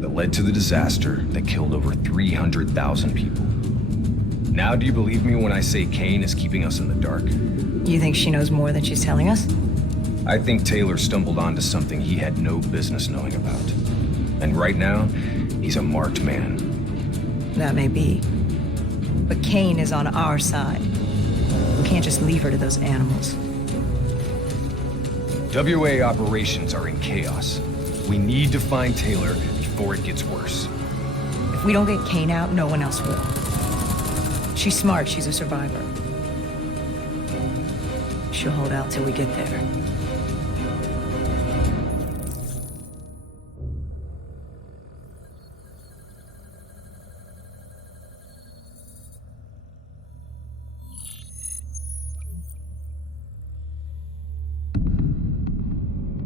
that led to the disaster that killed over 300,000 people. Now do you believe me when I say Kane is keeping us in the dark? You think she knows more than she's telling us? I think Taylor stumbled onto something he had no business knowing about. And right now, he's a marked man. That may be. But Kane is on our side. We can't just leave her to those animals. WA operations are in chaos. We need to find Taylor before it gets worse. If we don't get Kane out, no one else will. She's smart, she's a survivor. She'll hold out till we get there.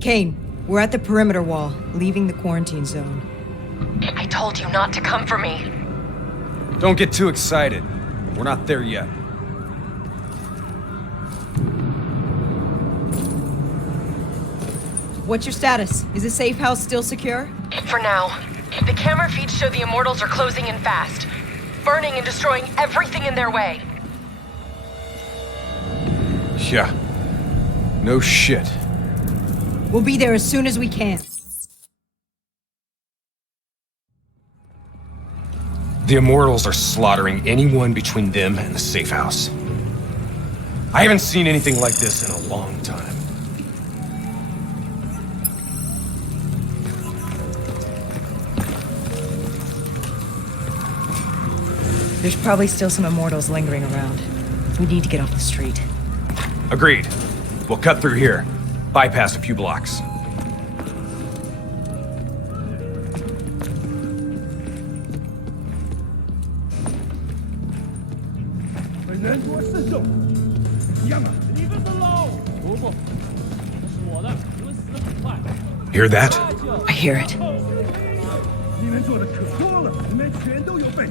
Kane, we're at the perimeter wall, leaving the quarantine zone. I told you not to come for me. Don't get too excited. We're not there yet. What's your status? Is the safe house still secure? For now. The camera feeds show the Immortals are closing in fast, burning and destroying everything in their way. Yeah. No shit. We'll be there as soon as we can. The Immortals are slaughtering anyone between them and the safe house. I haven't seen anything like this in a long time. There's probably still some Immortals lingering around. We need to get off the street. Agreed. We'll cut through here, bypass a few blocks. Hear that? I hear it. 你们做的可多了，里面全都有备。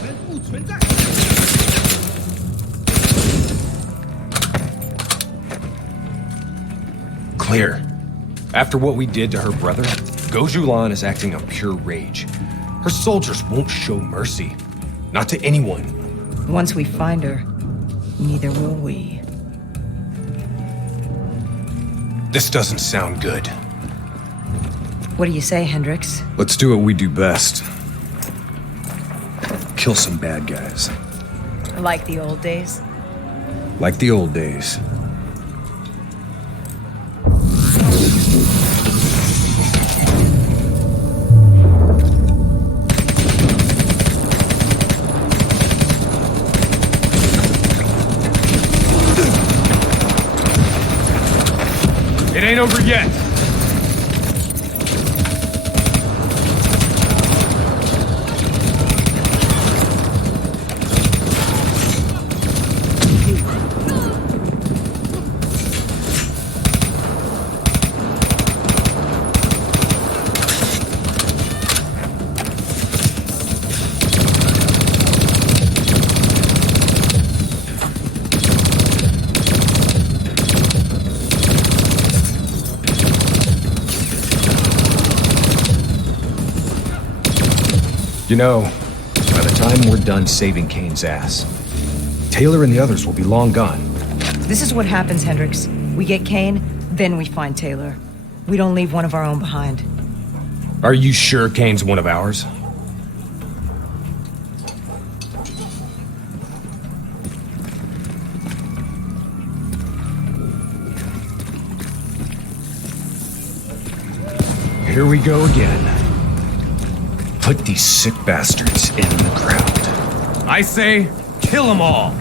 全不存在。 Clear. After what we did to her brother, Gojulan is acting on pure rage. Her soldiers won't show mercy. Not to anyone. Once we find her, neither will we. This doesn't sound good. What do you say, Hendricks? Let's do what we do best. Kill some bad guys. Like the old days? Like the old days. It ain't over yet. You know, by the time we're done saving Kane's ass, Taylor and the others will be long gone. This is what happens, Hendricks. We get Kane, then we find Taylor. We don't leave one of our own behind. Are you sure Kane's one of ours? Here we go again. Put these sick bastards in the ground. I say, kill them all!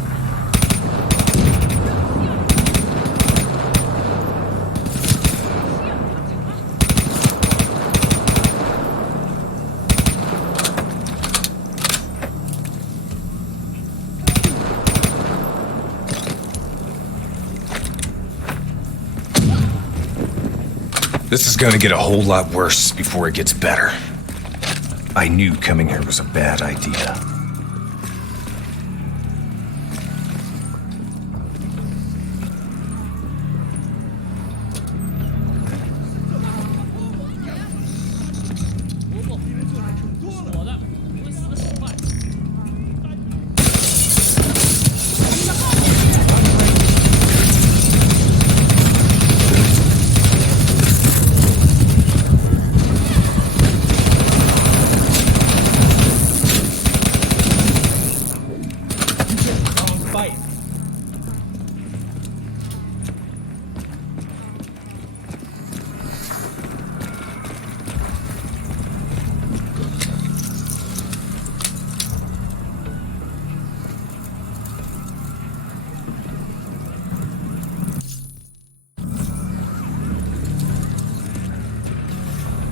This is gonna get a whole lot worse before it gets better. I knew coming here was a bad idea.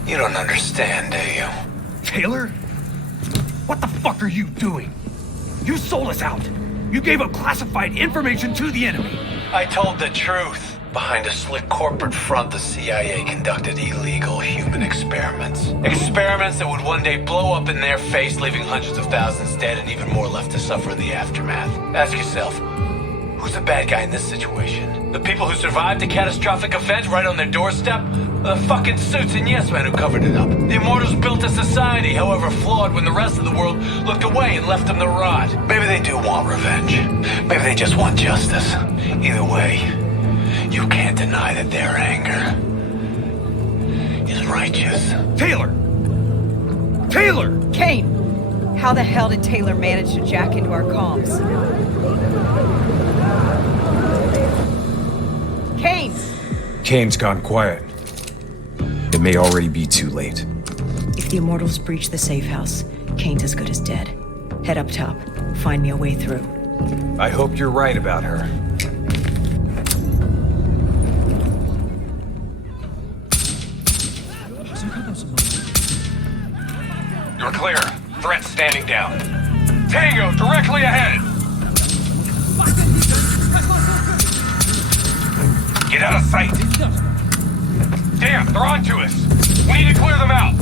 You don't understand, do you? Taylor? What the fuck are you doing? You sold us out. You gave up classified information to the enemy. I told the truth. Behind a slick corporate front, the CIA conducted illegal human experiments. Experiments that would one day blow up in their face, leaving hundreds of thousands dead and even more left to suffer in the aftermath. Ask yourself, who's the bad guy in this situation? The people who survived a catastrophic event right on their doorstep? Or the fucking suits and yes men who covered it up? The Immortals built a society, however flawed, when the rest of the world looked away and left them to rot. Maybe they do want revenge. Maybe they just want justice. Either way, you can't deny that their anger is righteous. Taylor! Taylor! Kane! How the hell did Taylor manage to jack into our comms? Kane! Kane's gone quiet. It may already be too late. If the Immortals breach the safe house, Kane's as good as dead. Head up top. Find me a way through. I hope you're right about her. You're clear. Threat standing down. Tango, directly ahead! Get out of sight! Damn, they're onto us! We need to clear them out!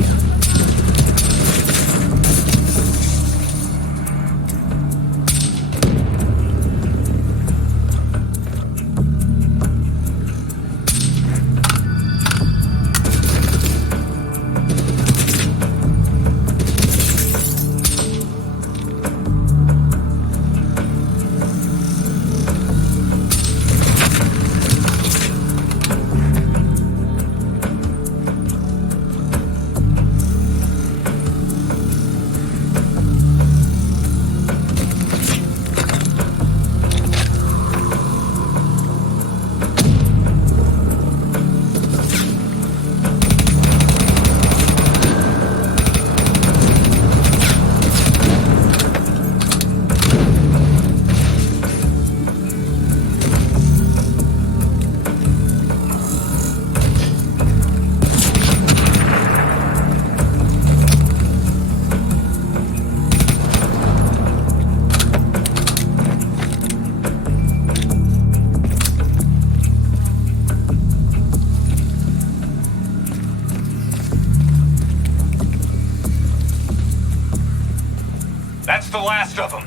That's the last of them.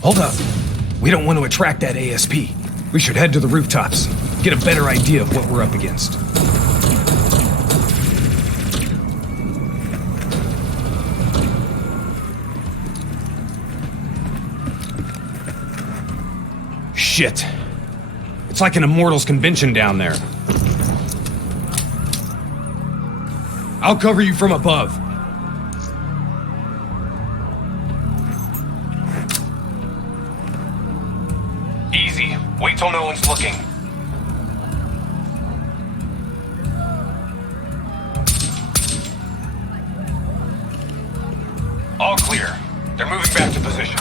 Hold up. We don't want to attract that ASP. We should head to the rooftops, get a better idea of what we're up against. Shit. It's like an Immortals convention down there. I'll cover you from above. Easy. Wait till no one's looking. All clear. They're moving back to position.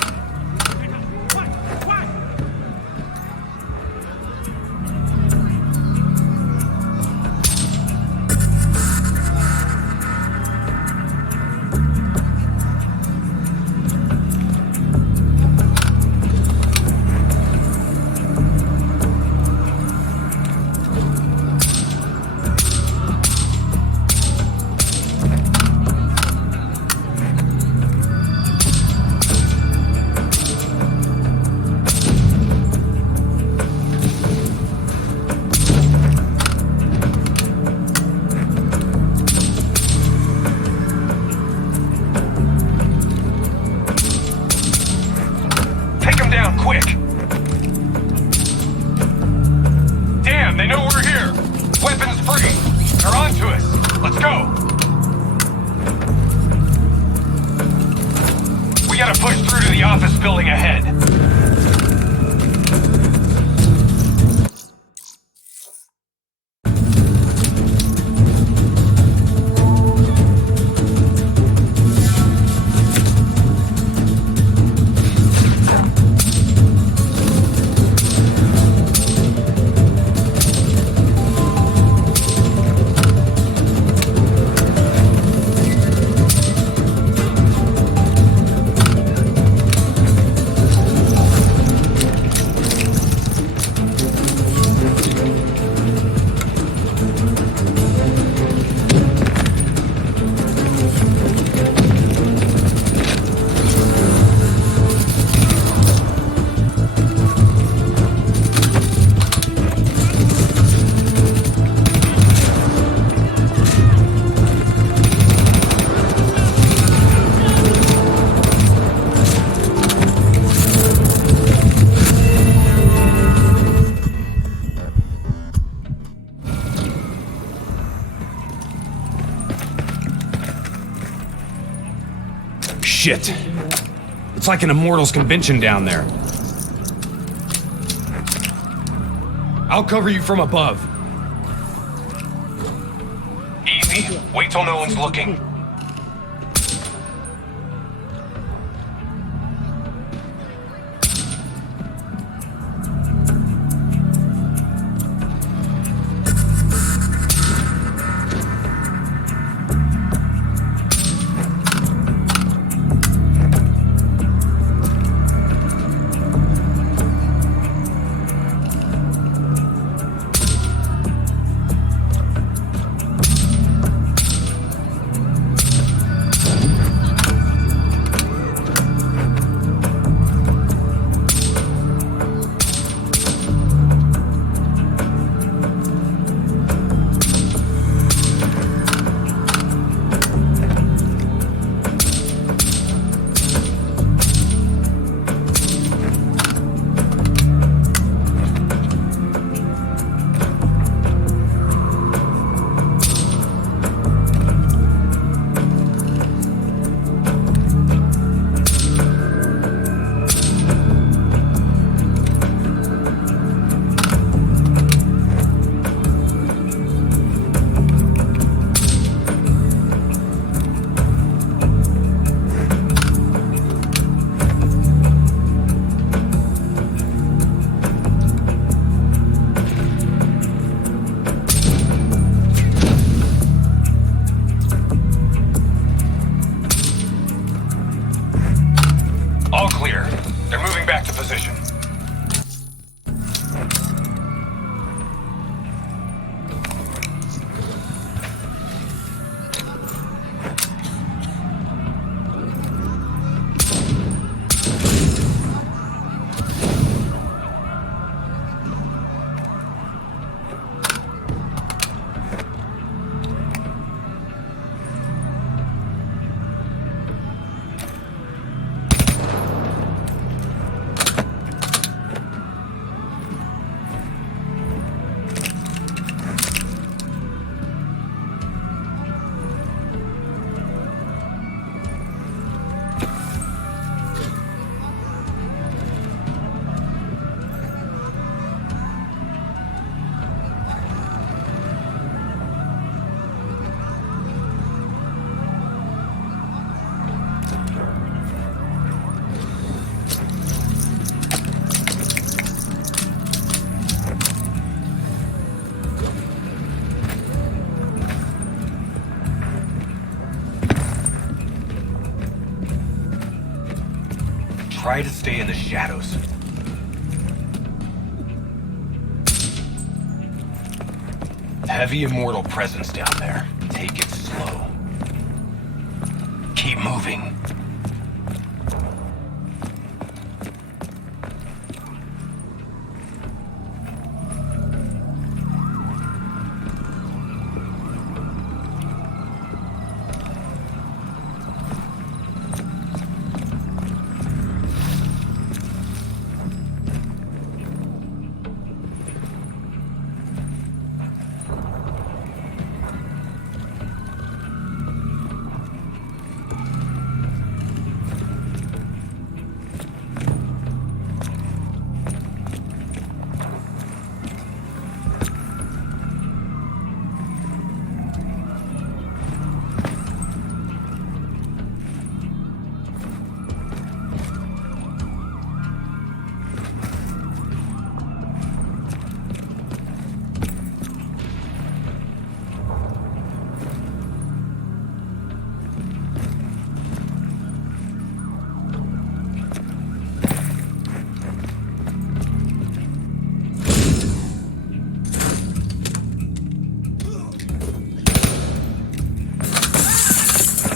Quick! free! They're onto us! Let's go! We gotta push through to the office building ahead. Shit. It's like an Immortals convention down there. I'll cover you from above. Easy. Wait till no one's looking. All clear. They're moving back to position. Try to stay in the shadows. Heavy immortal presence down there. Take it slow. Keep moving.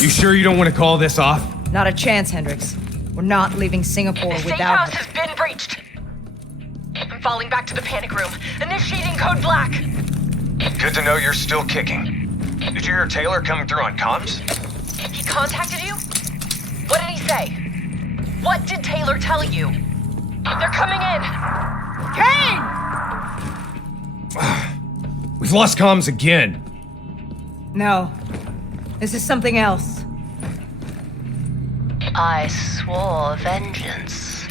You sure you don't want to call this off? Not a chance, Hendricks. We're not leaving Singapore The safe without house her. has been breached. I'm falling back to the panic room. Initiating code black. Good to know you're still kicking. Did you hear Taylor coming through on comms? He contacted you? What did he say? What did Taylor tell you? They're coming in. Kane! We've lost comms again. No. This is something else. I swore vengeance.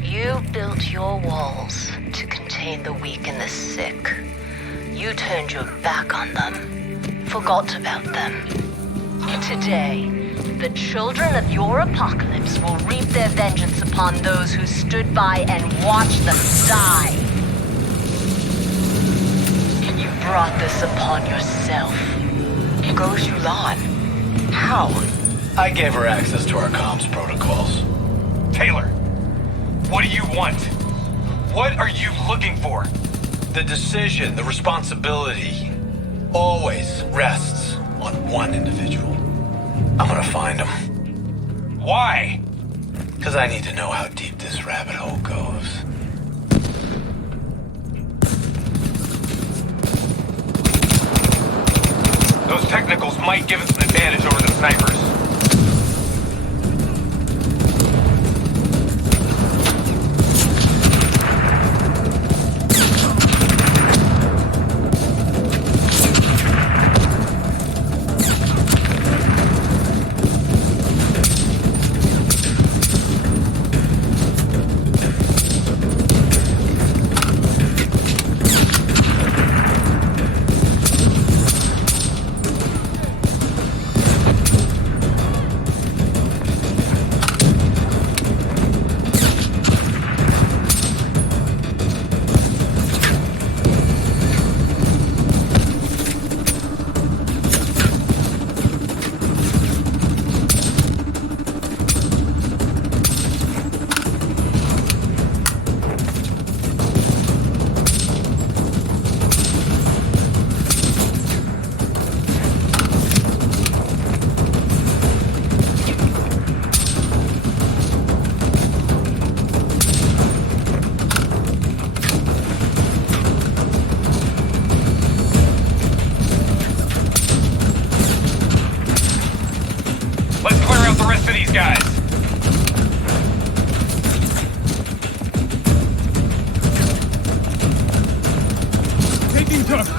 You built your walls to contain the weak and the sick. You turned your back on them, forgot about them. Today, the children of your apocalypse will reap their vengeance upon those who stood by and watched them die. You brought this upon yourself. Gouju Lan. How? I gave her access to our comms protocols. Taylor, what do you want? What are you looking for? The decision, the responsibility, always rests on one individual. I'm gonna find him. Why? Because I need to know how deep this rabbit hole goes. Those technicals might give us an advantage over the snipers. Let's clear out the rest of these guys. Taking cover.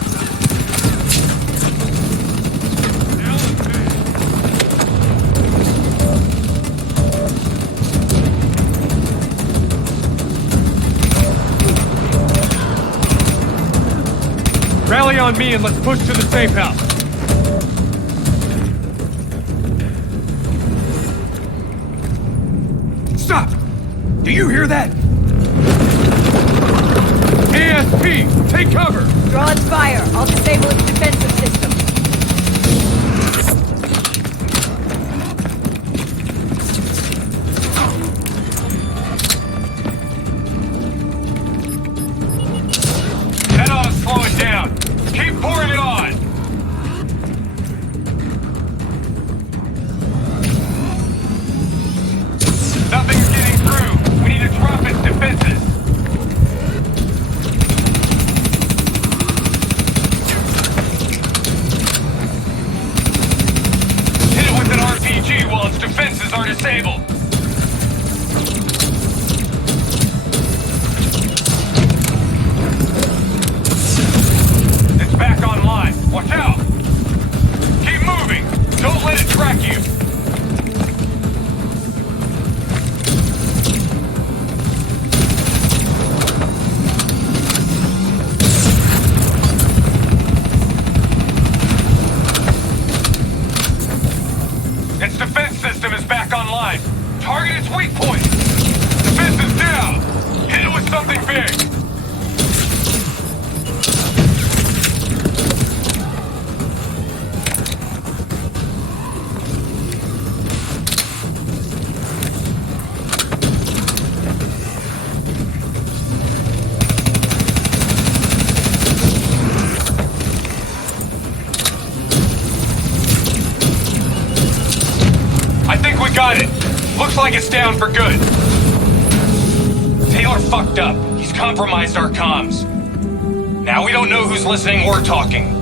Rally on me and let's push to the safe house. Stop! Do you hear that? ASP, take cover! Draw its fire. I'll disable its defensive system. That ought to slow it down. Keep pouring it on! Nothing's getting through. We need to drop its defenses. Looks like it's down for good. Taylor fucked up. He's compromised our comms. Now we don't know who's listening or talking.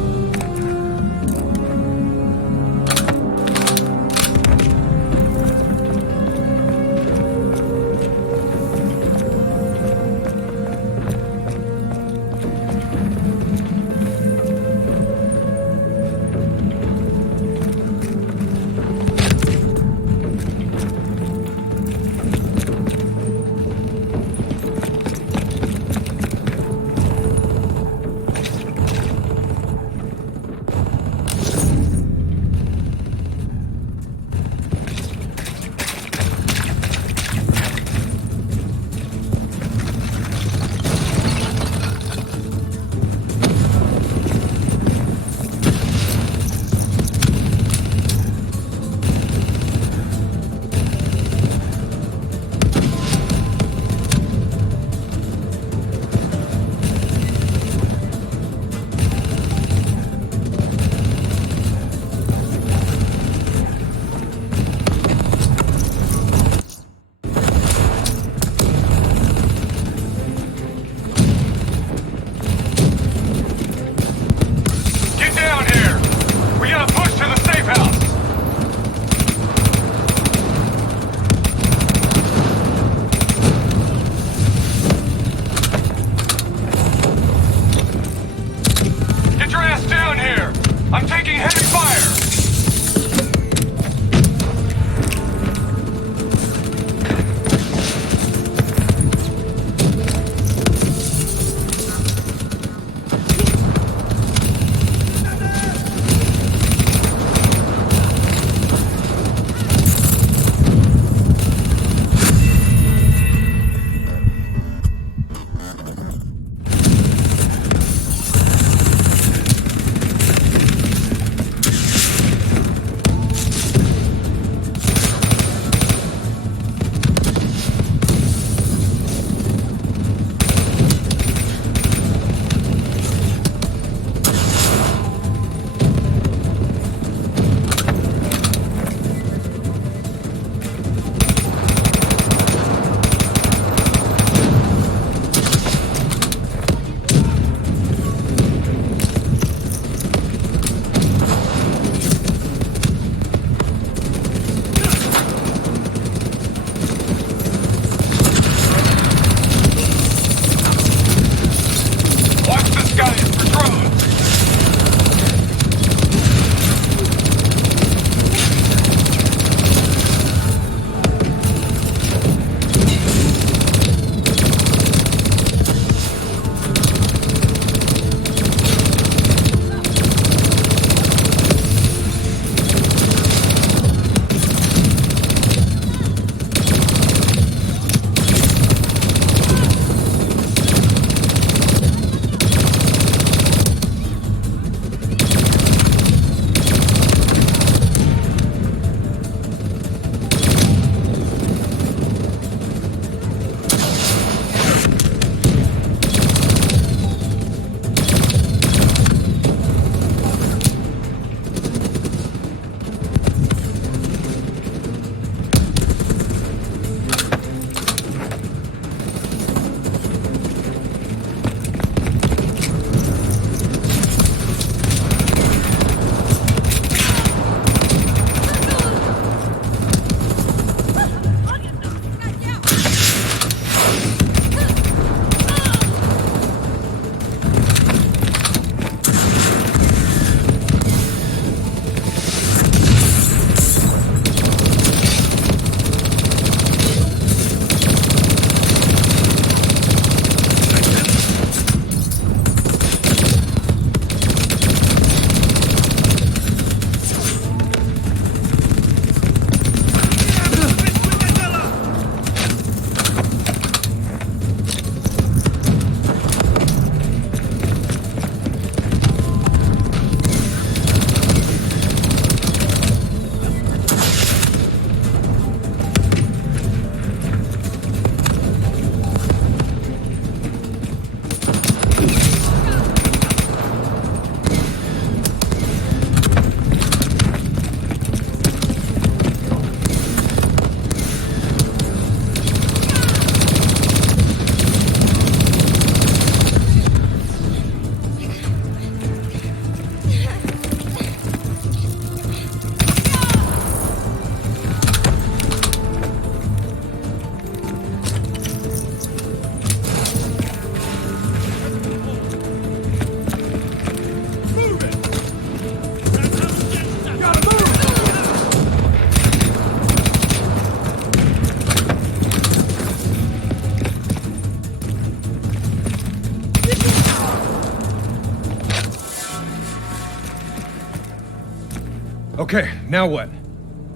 Okay, now what?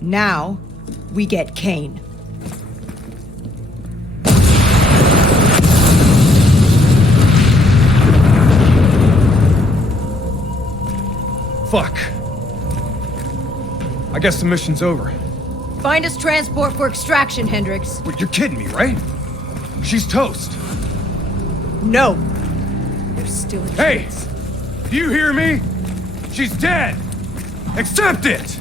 Now, we get Kane. Fuck. I guess the mission's over. Find us transport for extraction, Hendricks. Wait, you're kidding me, right? She's toast. No. There's still a Hey! chance. Do you hear me? She's dead! Accept it!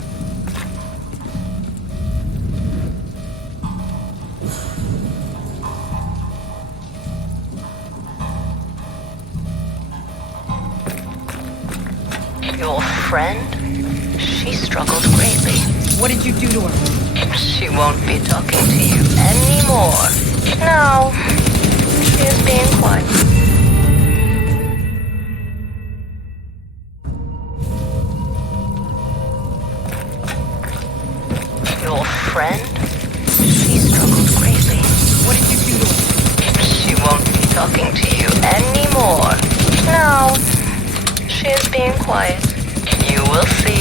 Your friend? She struggled greatly. What did you do to her? She won't be talking to you anymore. Now, she is being quiet. Your friend? She struggled greatly. What did you do to her? She won't be talking to you anymore. Now, she is being quiet. You will see.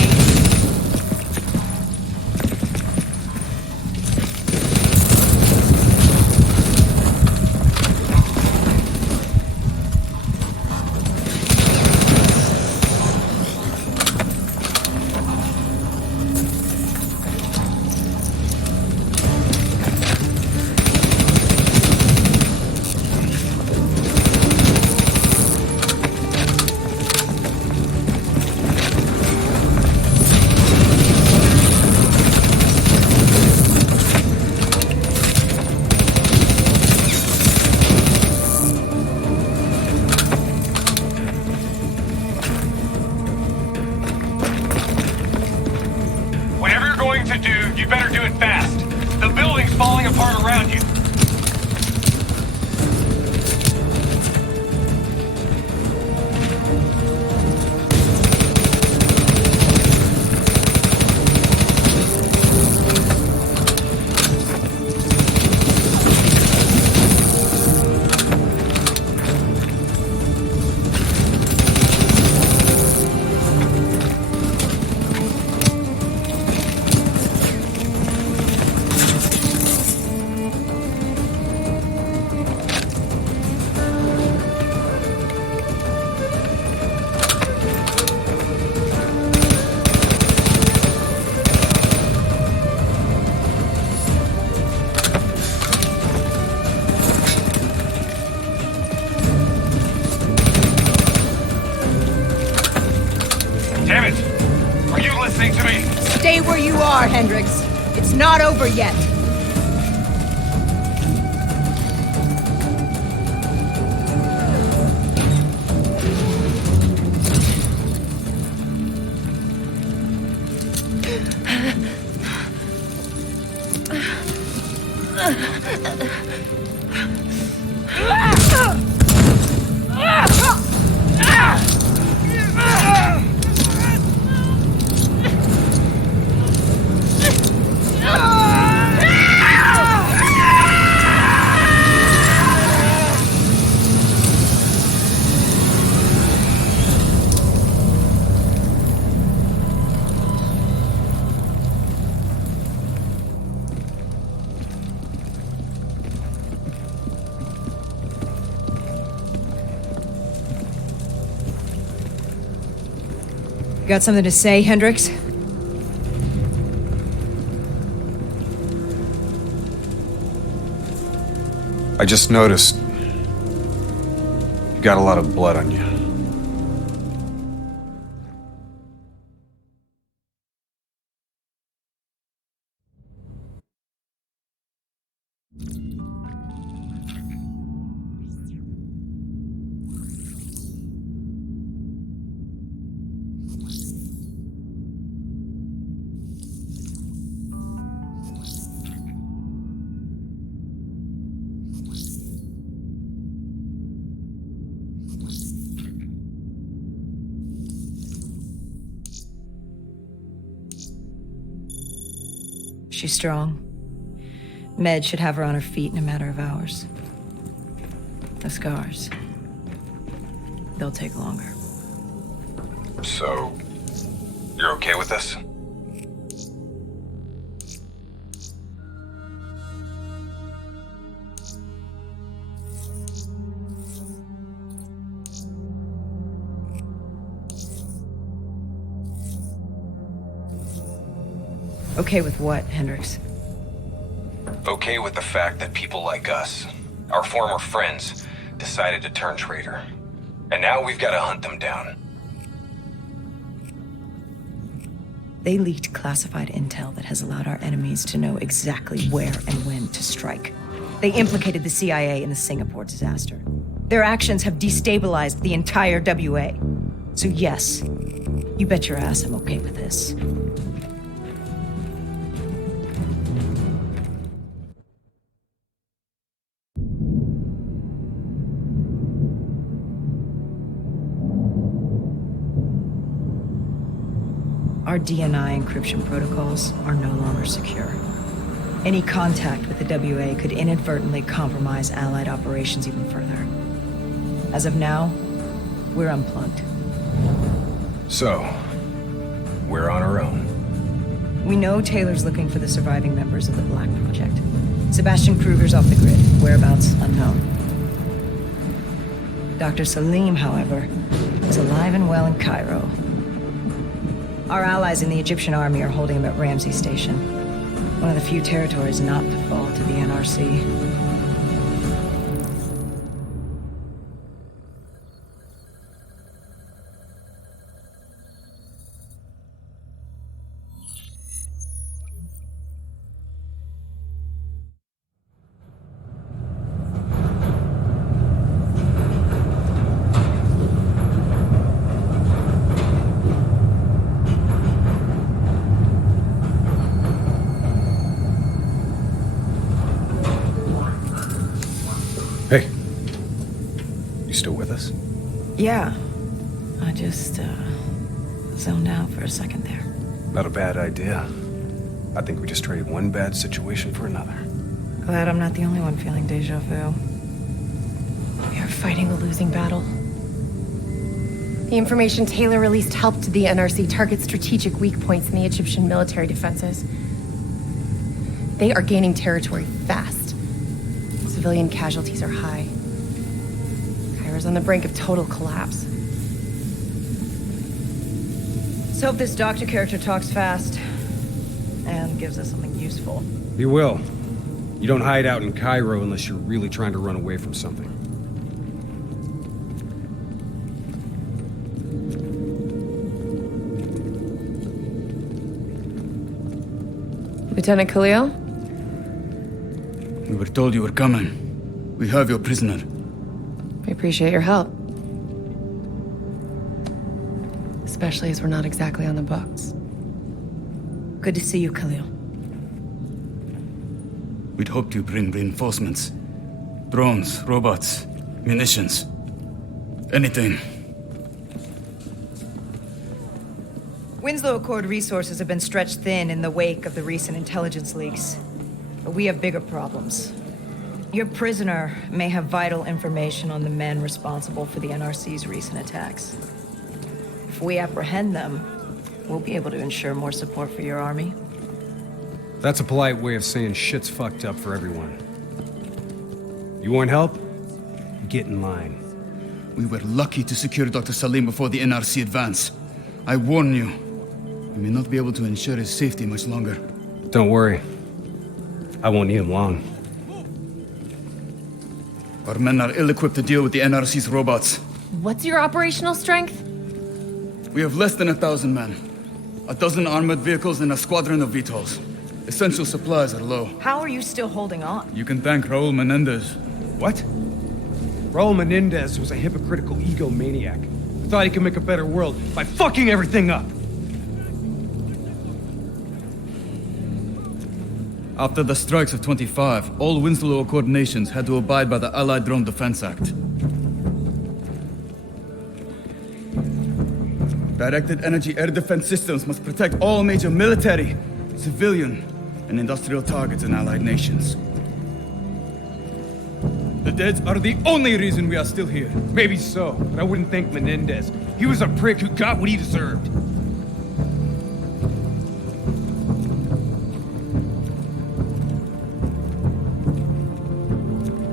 Whatever you're going to do, you better do it fast. The building's falling apart around you. Damn it! Are you listening to me? Stay where you are, Hendricks. It's not over yet. Got something to say, Hendricks? I just noticed you got a lot of blood on you. She's strong. Med should have her on her feet in a matter of hours. The scars, they'll take longer. So, you're okay with this? Okay with what, Hendricks? Okay with the fact that people like us, our former friends, decided to turn traitor. And now we've got to hunt them down. They leaked classified intel that has allowed our enemies to know exactly where and when to strike. They implicated the CIA in the Singapore disaster. Their actions have destabilized the entire WA. So yes, you bet your ass I'm okay with this. Our DNI encryption protocols are no longer secure. Any contact with the WA could inadvertently compromise Allied operations even further. As of now, we're unplugged. So, we're on our own. We know Taylor's looking for the surviving members of the Black Project. Sebastian Kruger's off the grid, whereabouts unknown. Dr. Salim, however, is alive and well in Cairo. Our allies in the Egyptian army are holding him at Ramsey Station, one of the few territories not to fall to the NRC. Hey. You still with us? Yeah. I just, zoned out for a second there. Not a bad idea. I think we just traded one bad situation for another. Glad I'm not the only one feeling deja vu. We are fighting a losing battle. The information Taylor released helped the NRC target strategic weak points in the Egyptian military defenses. They are gaining territory fast. Civilian casualties are high. Cairo's on the brink of total collapse. Let's hope this doctor character talks fast and gives us something useful. He will. You don't hide out in Cairo unless you're really trying to run away from something. Lieutenant Khalil? We were told you were coming. We have your prisoner. We appreciate your help. Especially as we're not exactly on the books. Good to see you, Khalil. We'd hoped to bring reinforcements. Drones, robots, munitions. Anything. Winslow Accord resources have been stretched thin in the wake of the recent intelligence leaks. But we have bigger problems. Your prisoner may have vital information on the men responsible for the NRC's recent attacks. If we apprehend them, we'll be able to ensure more support for your army. That's a polite way of saying shit's fucked up for everyone. You want help? Get in line. We were lucky to secure Dr. Salim before the NRC advance. I warn you, we may not be able to ensure his safety much longer. Don't worry. I won't need him long. Our men are ill-equipped to deal with the NRC's robots. What's your operational strength? We have less than 1,000 men. 12 armored vehicles and a squadron of VTOLs. Essential supplies are low. How are you still holding on? You can thank Raul Menendez. What? Raul Menendez was a hypocritical egomaniac who thought he could make a better world by fucking everything up. After the strikes of 25, all Winslow Accord nations had to abide by the Allied Drone Defense Act. Directed energy air defense systems must protect all major military, civilian, and industrial targets in Allied nations. The deads are the only reason we are still here. Maybe so, but I wouldn't thank Menendez. He was a prick who got what he deserved.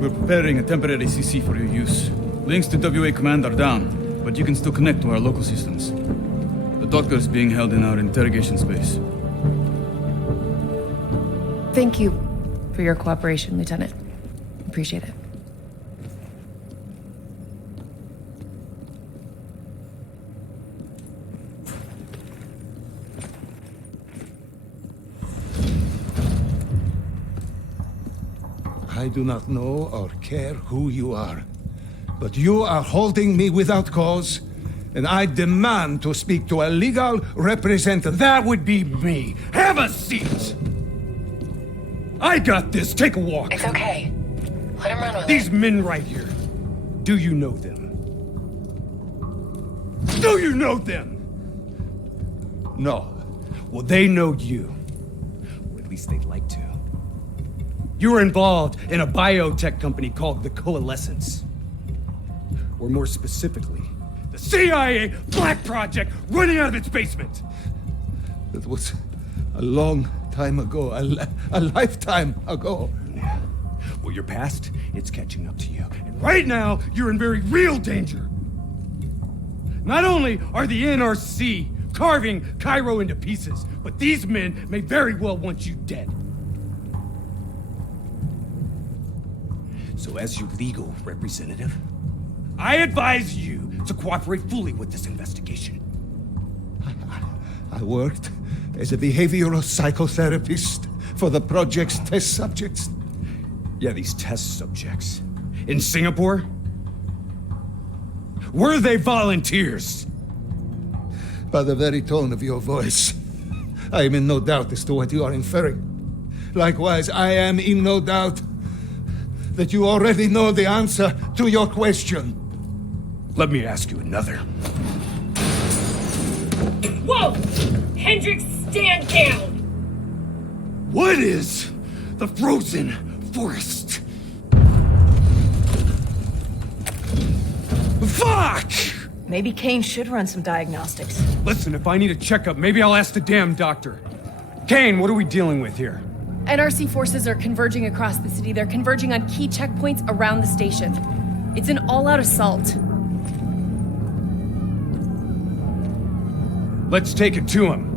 We're preparing a temporary CC for your use. Links to WA Command are down, but you can still connect to our local systems. The doctor is being held in our interrogation space. Thank you for your cooperation, Lieutenant. Appreciate it. I do not know or care who you are, but you are holding me without cause, and I demand to speak to a legal representative. That would be me. Have a seat! I got this. Take a walk. It's okay. Let him run with These men right here. Do you know them? Do you know them? No. Well, they know you. Or at least they'd like to. You were involved in a biotech company called the Coalescence. Or more specifically, the CIA Black Project running out of its basement. That was a long time ago, a lifetime ago. Yeah. Well, your past, it's catching up to you. And right now, you're in very real danger. Not only are the NRC carving Cairo into pieces, but these men may very well want you dead. So as your legal representative, I advise you to cooperate fully with this investigation. I worked as a behavioral psychotherapist for the project's test subjects. Yeah, these test subjects. In Singapore? Were they volunteers? By the very tone of your voice, I am in no doubt as to what you are inferring. Likewise, I am in no doubt that you already know the answer to your question. Let me ask you another. Whoa! Hendricks, stand down! What is the frozen forest? Fuck! Maybe Kane should run some diagnostics. Listen, if I need a checkup, maybe I'll ask the damn doctor. Kane, what are we dealing with here? NRC forces are converging across the city. They're converging on key checkpoints around the station. It's an all-out assault. Let's take it to him.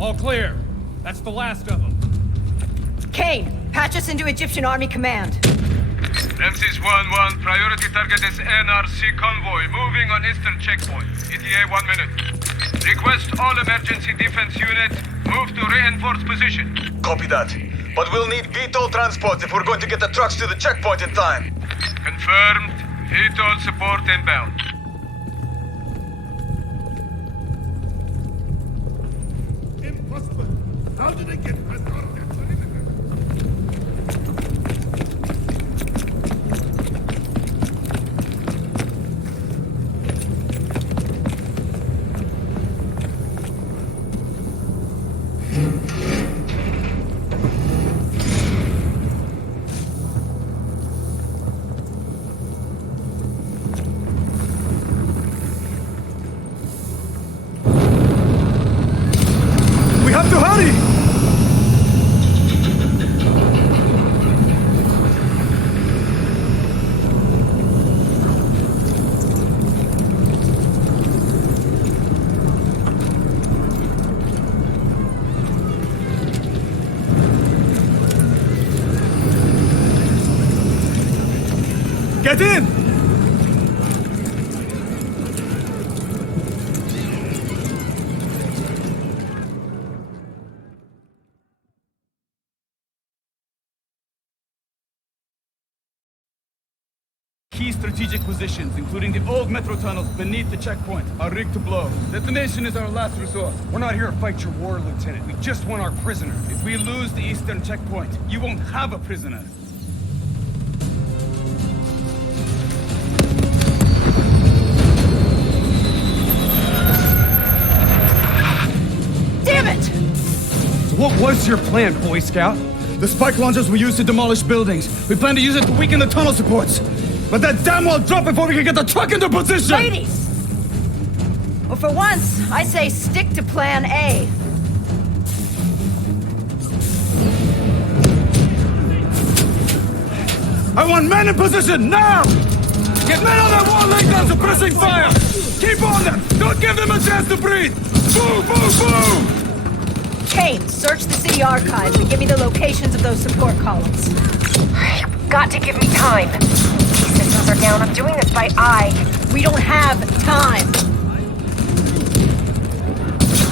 All clear. That's the last of them. Kane, patch us into Egyptian Army Command. Ramses 1-1, priority target is NRC convoy, moving on eastern checkpoint. ETA 1 minute. Request all emergency defense units, move to reinforced position. Copy that. But we'll need VTOL transports if we're going to get the trucks to the checkpoint in time. Confirmed. VTOL support inbound. Impossible! How did they get past our We have to hurry! Get in! Key strategic positions, including the old metro tunnels beneath the checkpoint, are rigged to blow. Detonation is our last resort. We're not here to fight your war, Lieutenant. We just want our prisoner. If we lose the eastern checkpoint, you won't have a prisoner. Damn it! So what was your plan, Boy Scout? The spike launchers were used to demolish buildings. We plan to use it to weaken the tunnel supports. But that dam will drop before we can get the truck into position! Ladies! Well, for once, I say stick to plan A. I want men in position, now! Get men on that wall laying down suppressing fire! Keep on them! Don't give them a chance to breathe! Boom, boom, boom! Kane, search the city archives and give me the locations of those support columns. You've got to give me time. These systems are down. I'm doing this by eye. We don't have time.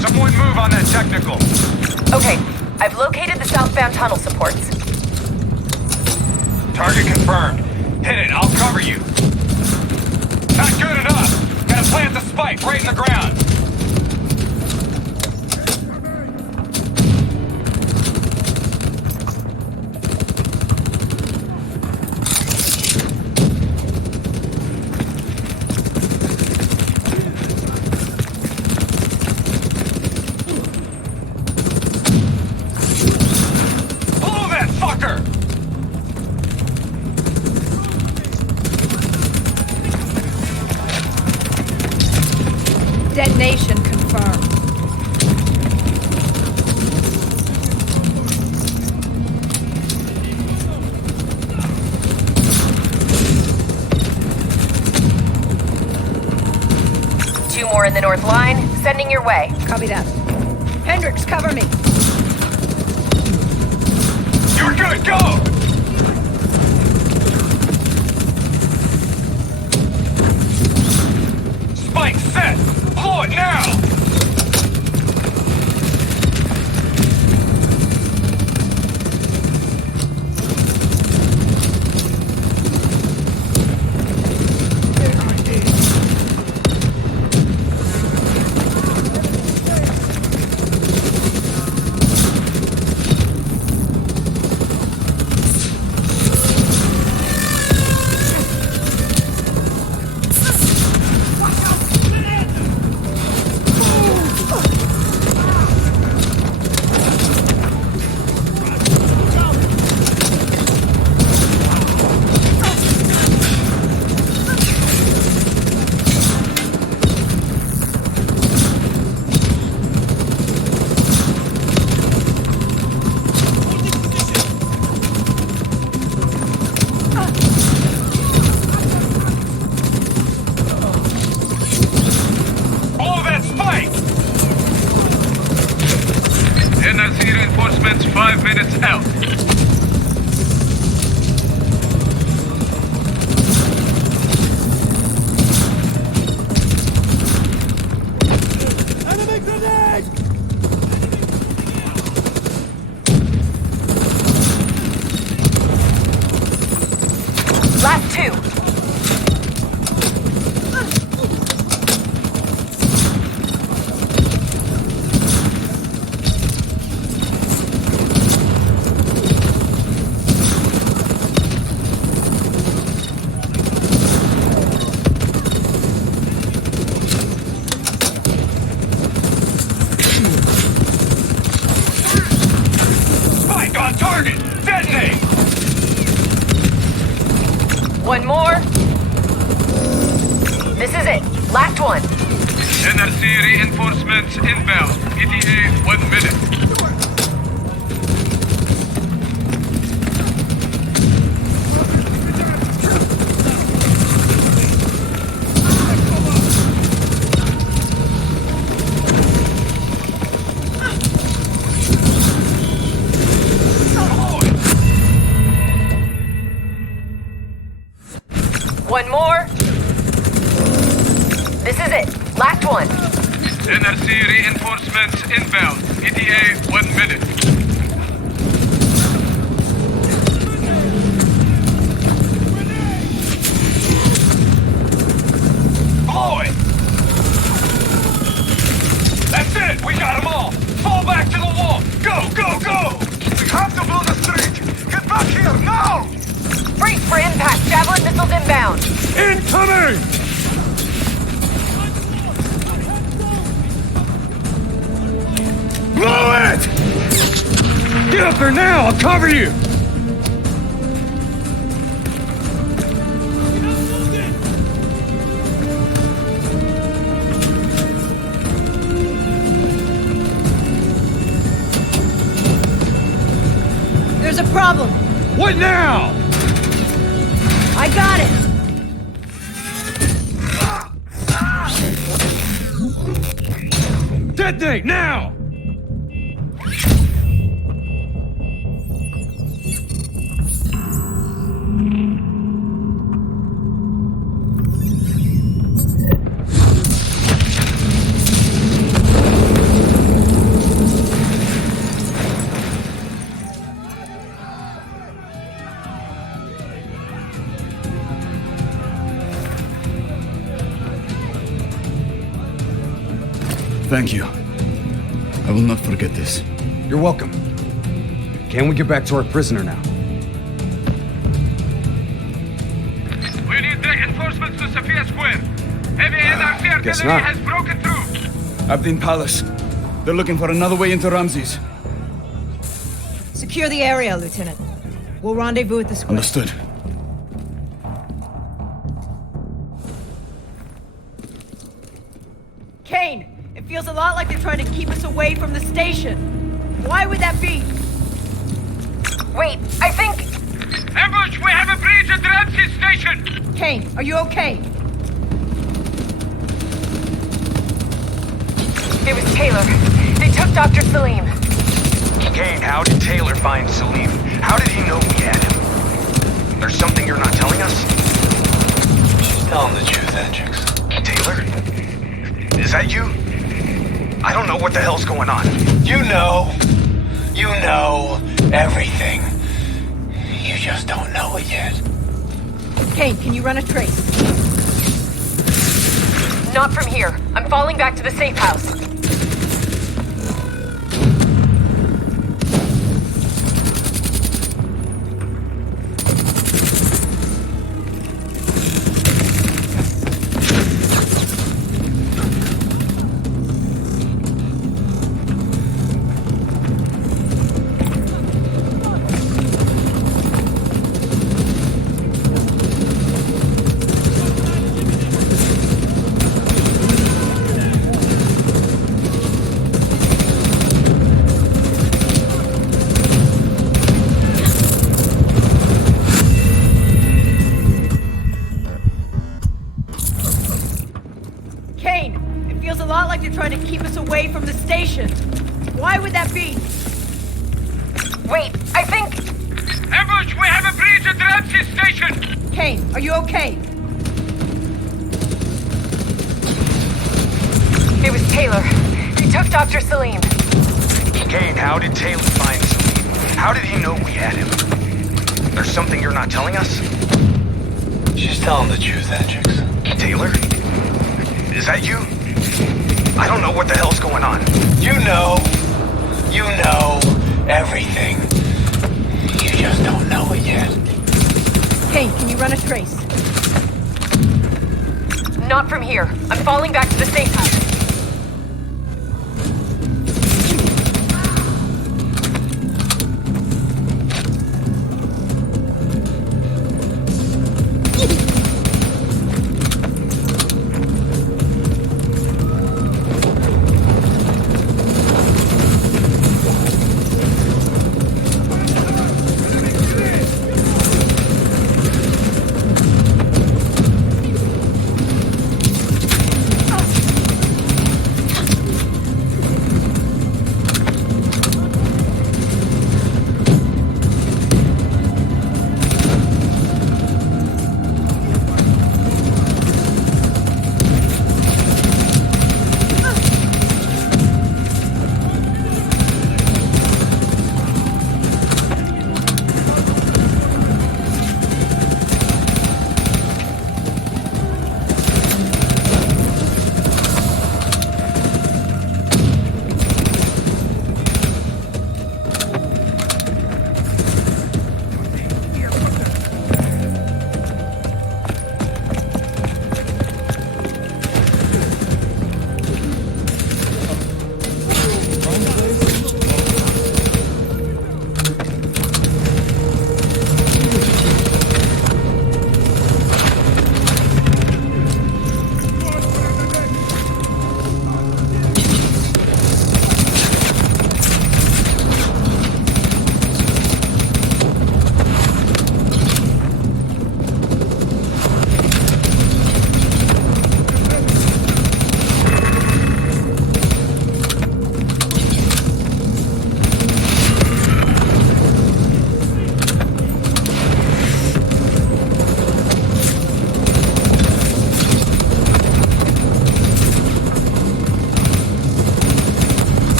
Someone move on that technical. Okay, I've located the southbound tunnel supports. Target confirmed. Hit it, I'll cover you. Not good enough. Gotta plant the spike right in the ground. Follow that fucker! Detonation confirmed. Two more in the north line, sending your way. Copy that. Hendricks, cover me. You're good, go! Spike set! Blow it now! One more. This is it. Last one. NRC reinforcements inbound. ETA 1 minute. One more. This is it. Last one. NRC reinforcements inbound. ETA 1 minute. Blow it! That's it! We got them all! Fall back to the wall! Go, go, go! We have to blow the street! Get back here, now! Brace for impact. Javelin missiles inbound. Incoming! Blow it! Get up there now! I'll cover you! There's a problem. What now? I got it. Detonate now! Thank you. I will not forget this. You're welcome. Can we get back to our prisoner now? We need reinforcements to Sophia Square. Heavy NRC Guess artillery not. has broken through. Abdin Palace. They're looking for another way into Ramses. Secure the area, Lieutenant. We'll rendezvous at the square. Understood. Kane, it feels a lot like they're trying to keep us away from the station. Why would that be? Wait, I think... Ambush! We have a breach at Ramses Station! Kane, are you okay? It was Taylor. They took Dr. Salim. Kane, how did Taylor find Salim? How did he know we had him? There's something you're not telling us? She's telling the truth, Hendricks. Taylor? Is that you? I don't know what the hell's going on. You know everything. You just don't know it yet. Kane, can you run a trace? Not from here. I'm falling back to the safe house. Trying to keep us away from the station. Why would that be? Wait, I think... Ambush! We have a breach at Ramses Station! Kane, are you okay? It was Taylor. They took Dr. Salim. Kane, how did Taylor find Salim? How did he know we had him? There's something you're not telling us? She's telling the truth, Hendricks. Taylor? Is that you? I don't know what the hell's going on. You know everything. You just don't know it yet. Kane, can you run a trace? Not from here. I'm falling back to the safe house.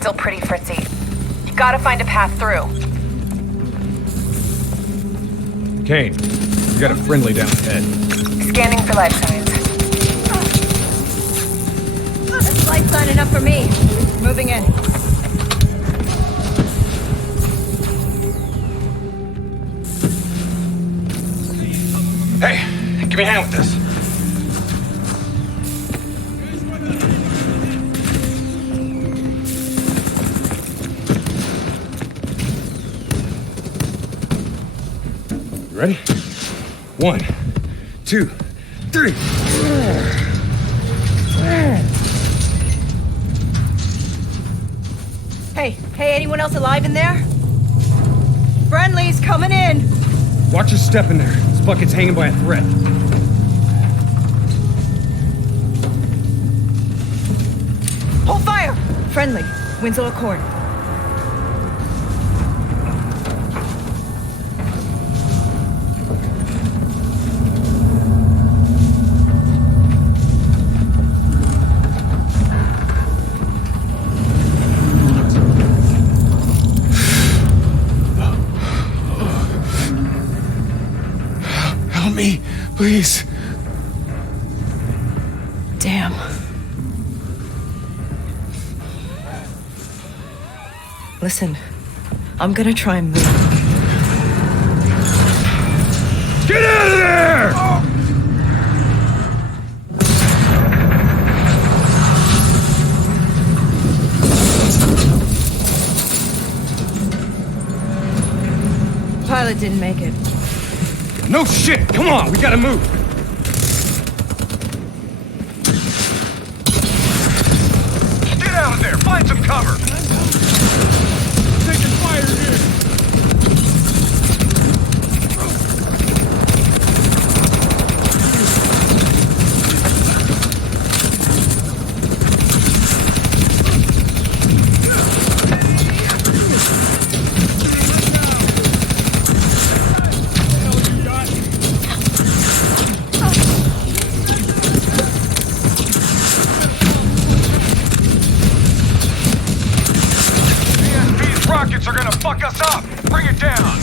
still pretty fritzy. You gotta find a path through. Kane, we got a friendly down ahead. Scanning for life signs. That's life sign enough for me. Moving in. Hey, give me a hand with this. You ready? 1, 2, 3. Hey, anyone else alive in there? Friendly's coming in. Watch your step in there. This bucket's hanging by a thread. Hold fire! Friendly, Winslow Accord. Help me, please. Damn. Listen, I'm gonna try and move. Get out of there! Pilot didn't make it. No shit! Come on, we gotta move! Get out of there! Find some cover! Taking fire here! These rockets are gonna fuck us up! Bring it down!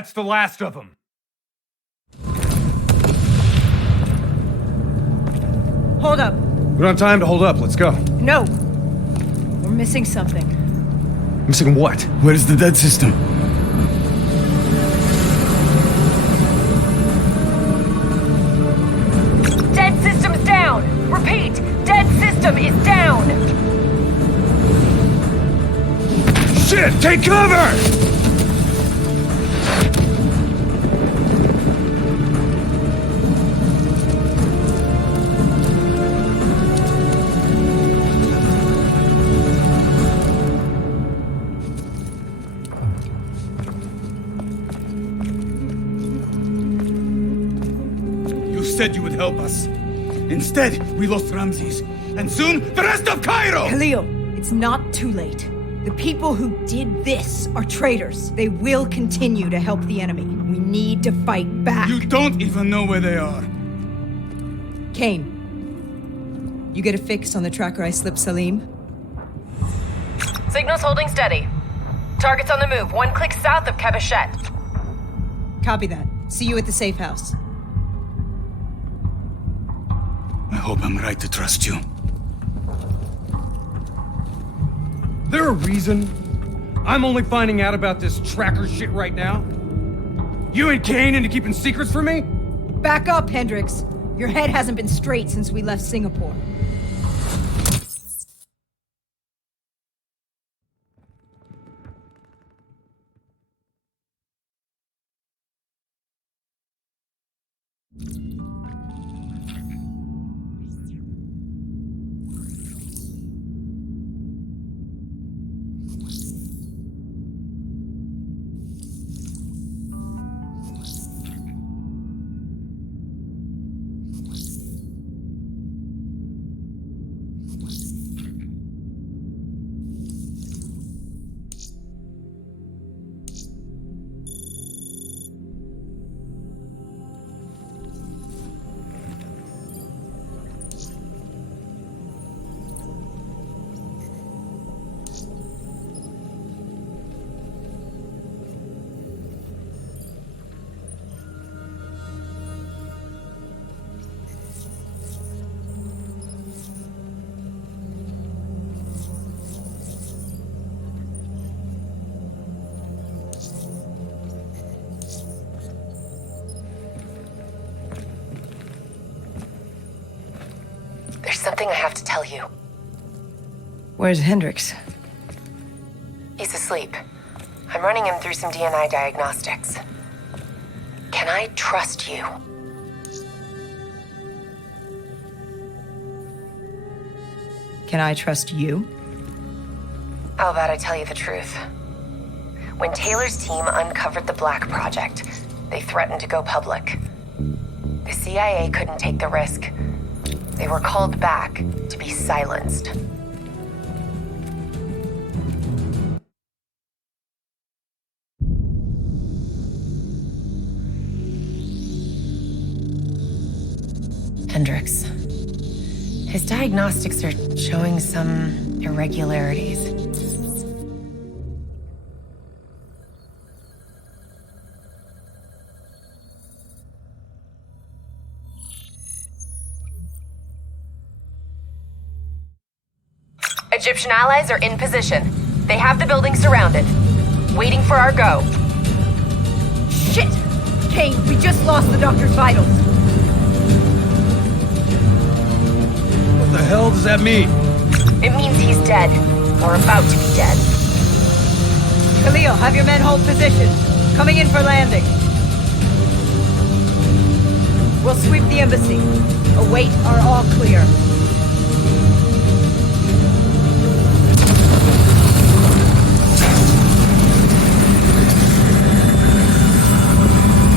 That's the last of them. Hold up. We don't have time to hold up. Let's go. No. We're missing something. Missing what? Where is the dead system? Dead system's down! Repeat, dead system is down! Shit! Take cover! You said you would help us. Instead, we lost Ramses. And soon, the rest of Cairo! Khalil, it's not too late. The people who did this are traitors. They will continue to help the enemy. We need to fight back. You don't even know where they are. Kane, you get a fix on the tracker I slipped Salim? Signal's holding steady. Target's on the move, 1 click south of Cabochet. Copy that. See you at the safe house. I hope I'm right to trust you. There a reason I'm only finding out about this tracker shit right now? You and Kane into keeping secrets from me? Back up, Hendricks. Your head hasn't been straight since we left Singapore. There's something I have to tell you. Where's Hendricks? He's asleep. I'm running him through some DNI diagnostics. Can I trust you? Can I trust you? How about I tell you the truth? When Taylor's team uncovered the Black Project, they threatened to go public. The CIA couldn't take the risk. They were called back to be silenced. Hendricks. His diagnostics are showing some irregularities. Egyptian allies are in position. They have the building surrounded, waiting for our go. Shit! Kane, we just lost the doctor's vitals. What the hell does that mean? It means he's dead, or about to be dead. Khalil, have your men hold position. Coming in for landing. We'll sweep the embassy. Await our all clear.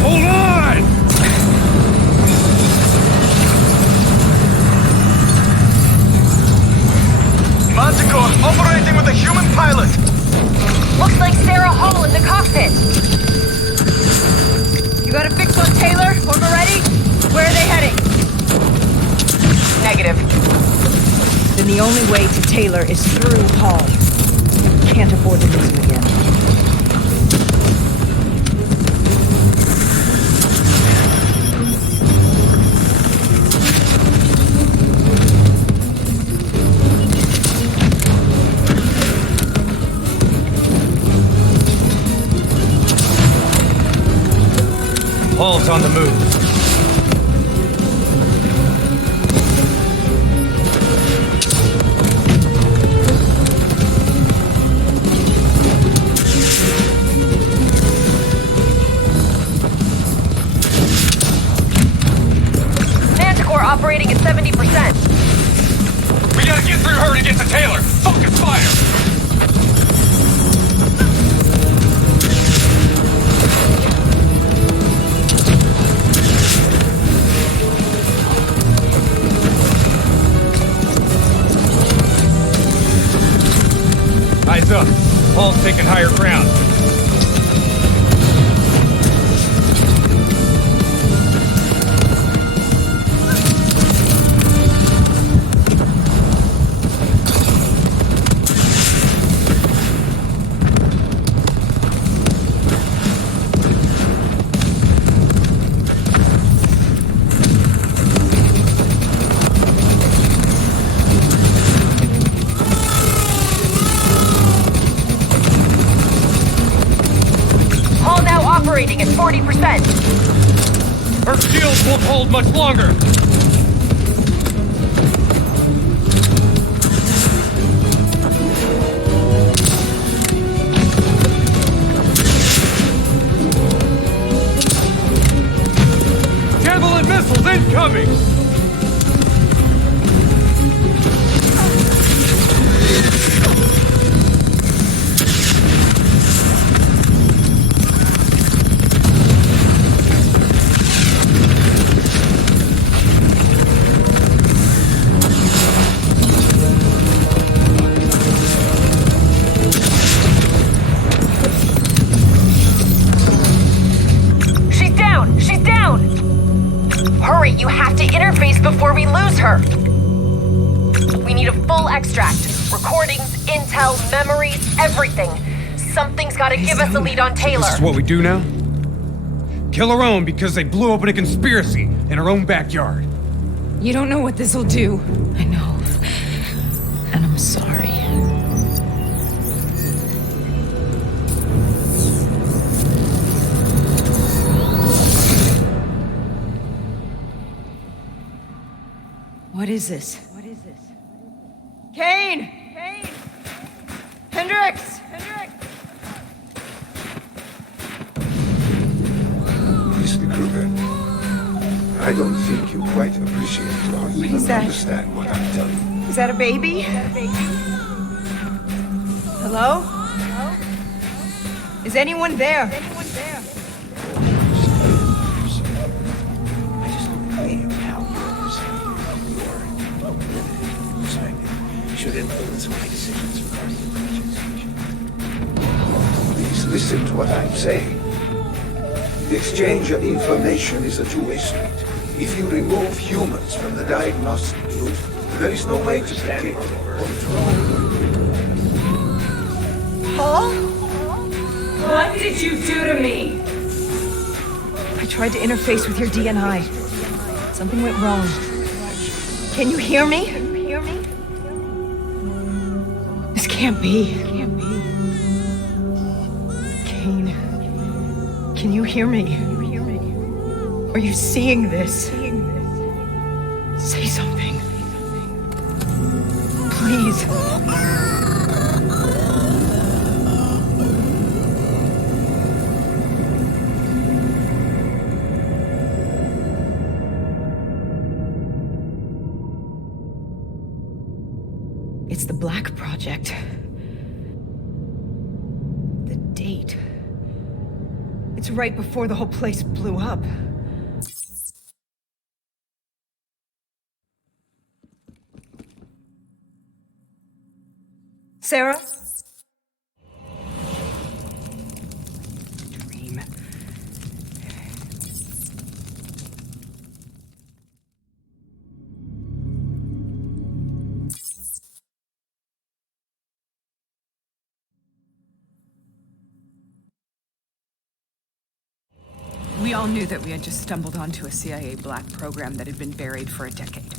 Hold on! Manticore operating with a human pilot. Looks like Sarah Hall in the cockpit. You got a fix on Taylor or Moretti? Where are they heading? Negative. Then the only way to Taylor is through Hall. We can't afford to lose him again. Paul's on the move. Manticore operating at 70%. We gotta get through her to get to Taylor. Focus fire! Eyes up. Paul's taking higher ground. Operating at 40%. Her shields won't hold much longer. Javelin missiles incoming! Hurry, you have to interface before we lose her. We need a full extract. Recordings, intel, memories, everything. Something's gotta give us a lead on Taylor. This is what we do now? Kill our own because they blew open a conspiracy in our own backyard. You don't know what this'll do. I know. And I'm sorry. What is this? What is this? Kane! Kane! Hendricks! Hendricks! Mr. Kruger, I don't think you quite appreciate or even understand what I'm telling you. Is that a baby? Hello? Hello? Is anyone there? Is anyone there? I just don't believe how your perspective should influence my decisions regarding the project's future. Please listen to what I'm saying. The exchange of information is a two-way street. If you remove humans from the diagnostic loop, there is no way to predict or control. Paul? What did you do to me? I tried to interface with your DNI. Something went wrong. Can you hear me? Can you hear me? This can't be. It can't be. Kane, can you hear me? Can you hear me? Are you seeing this? Say something. Please. It's the Black Project. The date. It's right before the whole place blew up. Sarah? Dream. We all knew that we had just stumbled onto a CIA black program that had been buried for a decade.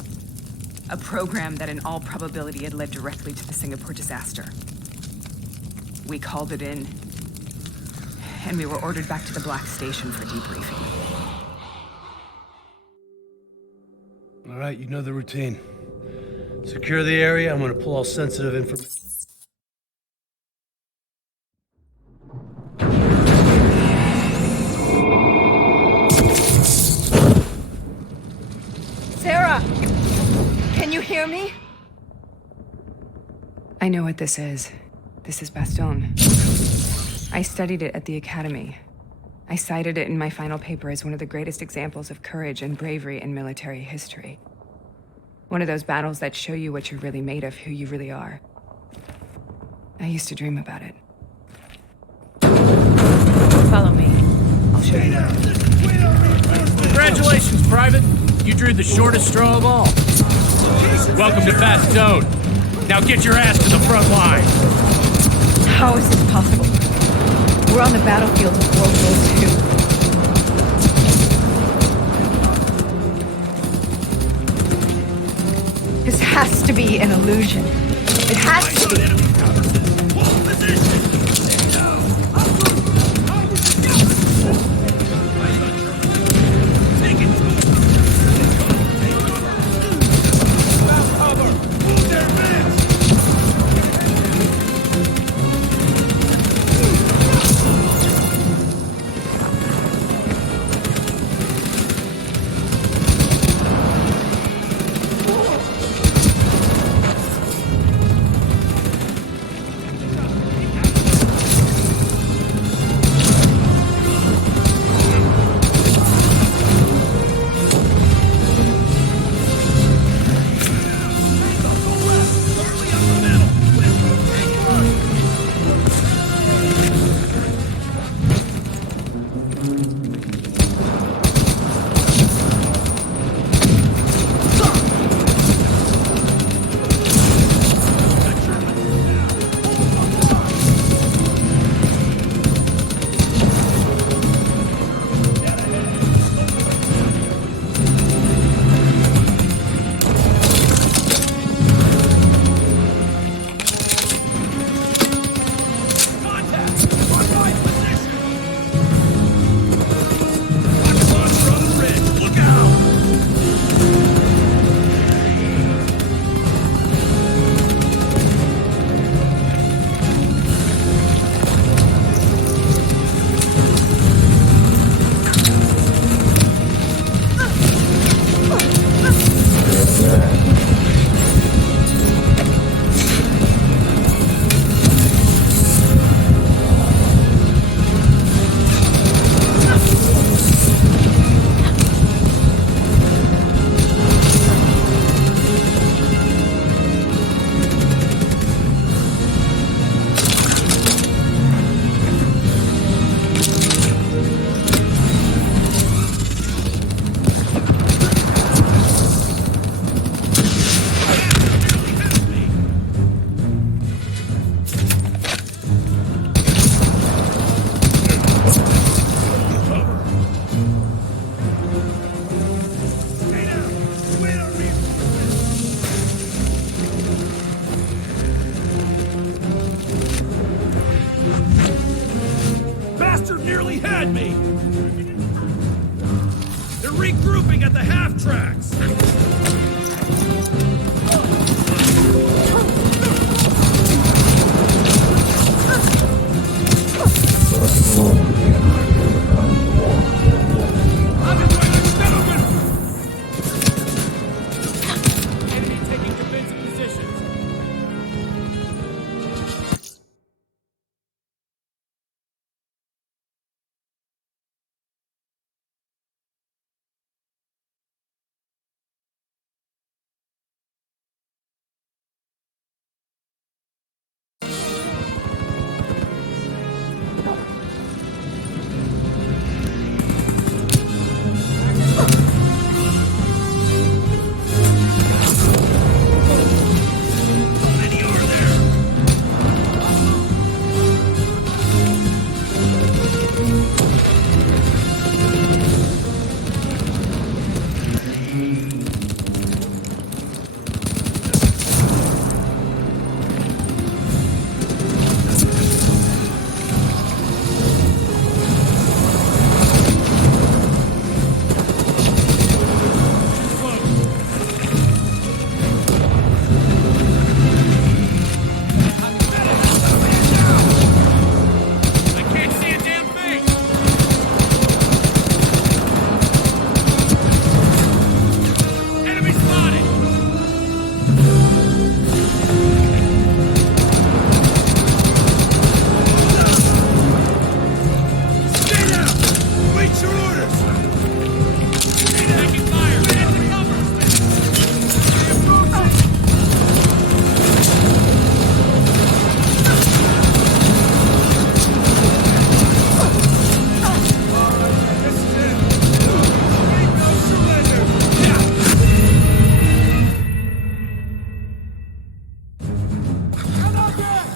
A program that in all probability had led directly to the Singapore disaster. We called it in, and we were ordered back to the Black Station for debriefing. All right, you know the routine. Secure the area. I'm gonna pull all sensitive information. Sarah! Can you hear me? I know what this is. This is Bastion. I studied it at the Academy. I cited it in my final paper as one of the greatest examples of courage and bravery in military history. One of those battles that show you what you're really made of, who you really are. I used to dream about it. Follow me. I'll show you. Congratulations, Private. You drew the shortest straw of all. Welcome to Bastion. Now get your ass to the front line. How is this possible? We're on the battlefield of World War II. This has to be an illusion. It has to be. Nearly had me! They're regrouping at the half tracks!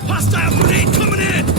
Hostile grenade coming in!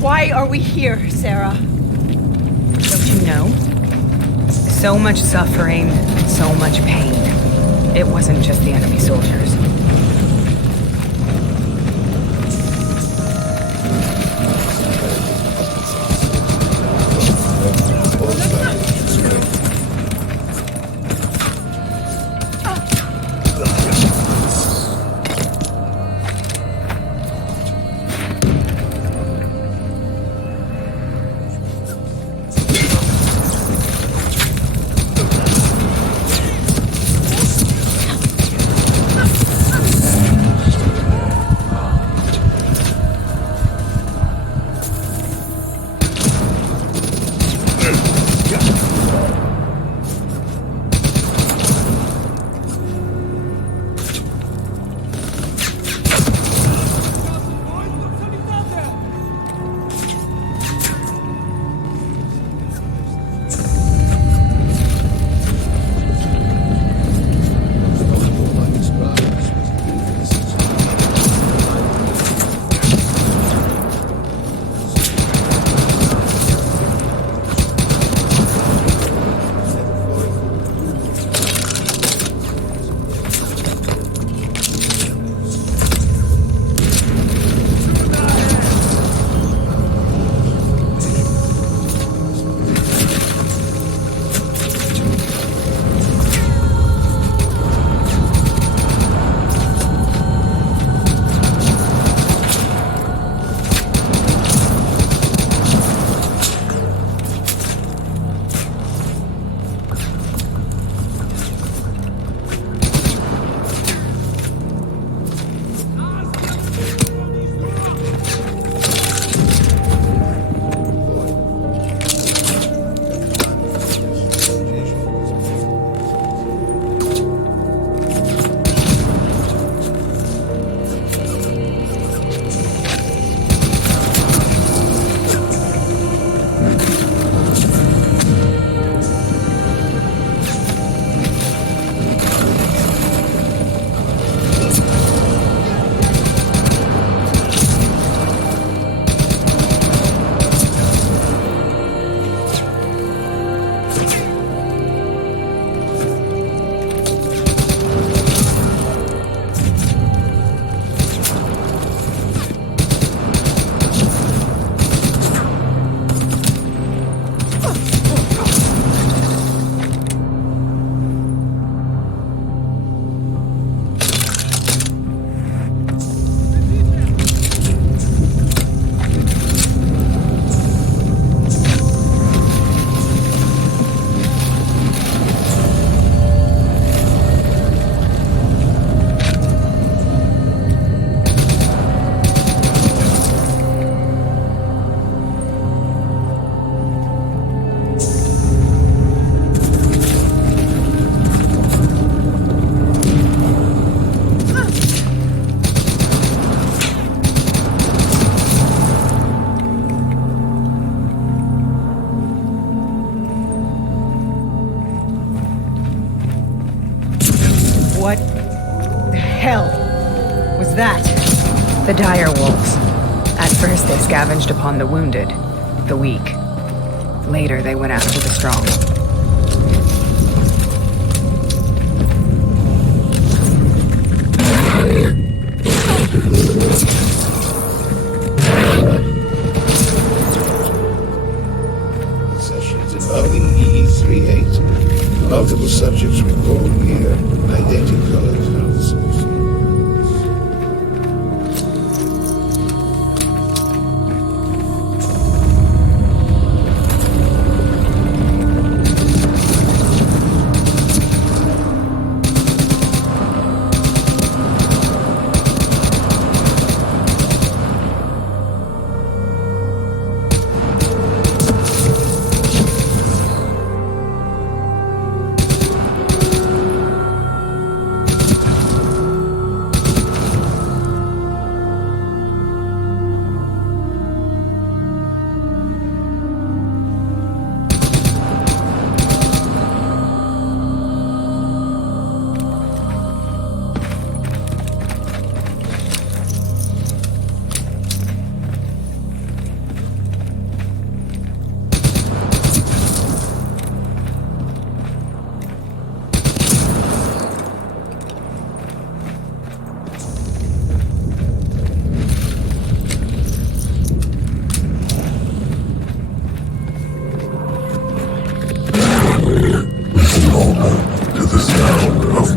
Why are we here, Sarah? Don't you know? So much suffering, so much pain. It wasn't just the enemy soldiers. What the hell was that? The dire wolves. At first, they scavenged upon the wounded, the weak. Later, they went after the strong. Sessions involving E38. Multiple subjects recalled near identical accounts.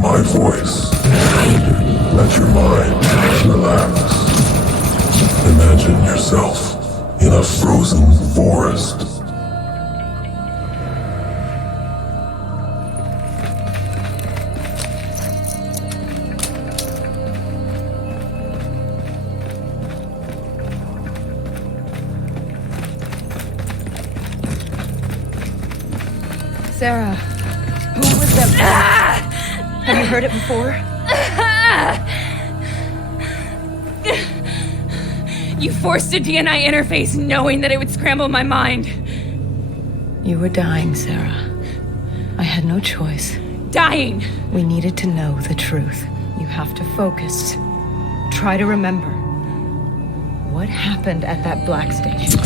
my voice. Let your mind relax. Imagine yourself in a frozen forest. Sarah, who was that? Have you heard it before? You forced a DNA interface knowing that it would scramble my mind. You were dying, Sarah. I had no choice. Dying! We needed to know the truth. You have to focus. Try to remember. What happened at that black station?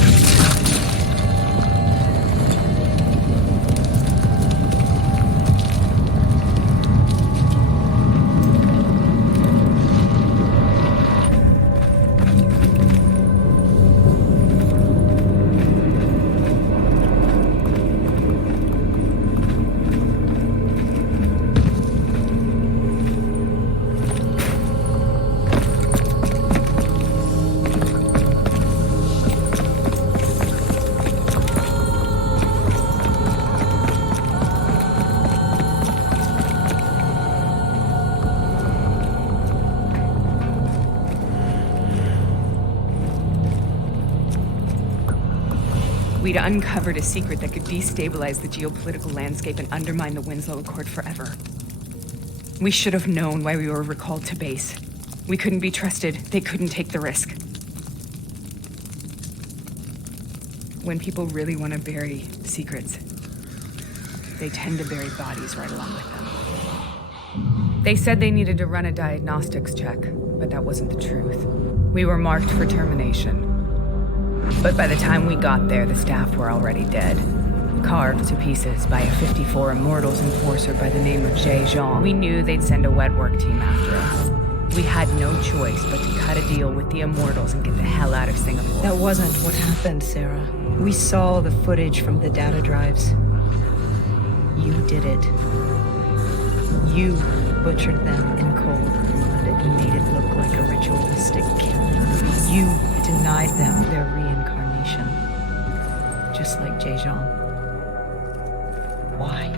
We'd uncovered a secret that could destabilize the geopolitical landscape and undermine the Winslow Accord forever. We should have known why we were recalled to base. We couldn't be trusted. They couldn't take the risk. When people really want to bury secrets, they tend to bury bodies right along with them. They said they needed to run a diagnostics check, but that wasn't the truth. We were marked for termination. But by the time we got there, the staff were already dead. Carved to pieces by a 54 Immortals enforcer by the name of Jay Jean. We knew they'd send a wet work team after us. We had no choice but to cut a deal with the Immortals and get the hell out of Singapore. That wasn't what happened, Sarah. We saw the footage from the data drives. You did it. You butchered them in cold blood and made it look like a ritualistic killing. You denied them their reincarnation. Just like Jejan. Why?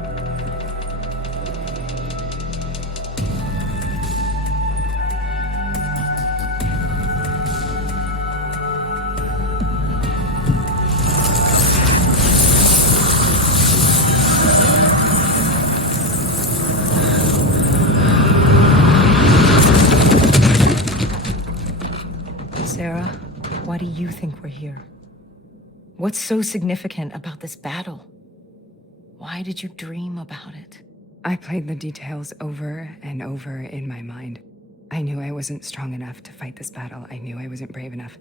Sarah, why do you think we're here? What's so significant about this battle? Why did you dream about it? I played the details over and over in my mind. I knew I wasn't strong enough to fight this battle. I knew I wasn't brave enough.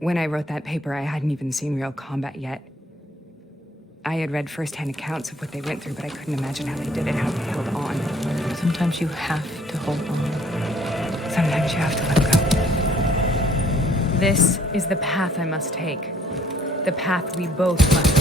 When I wrote that paper, I hadn't even seen real combat yet. I had read first-hand accounts of what they went through, but I couldn't imagine how they did it, how they held on. Sometimes you have to hold on. Sometimes you have to let go. This is the path I must take. The path we both must take.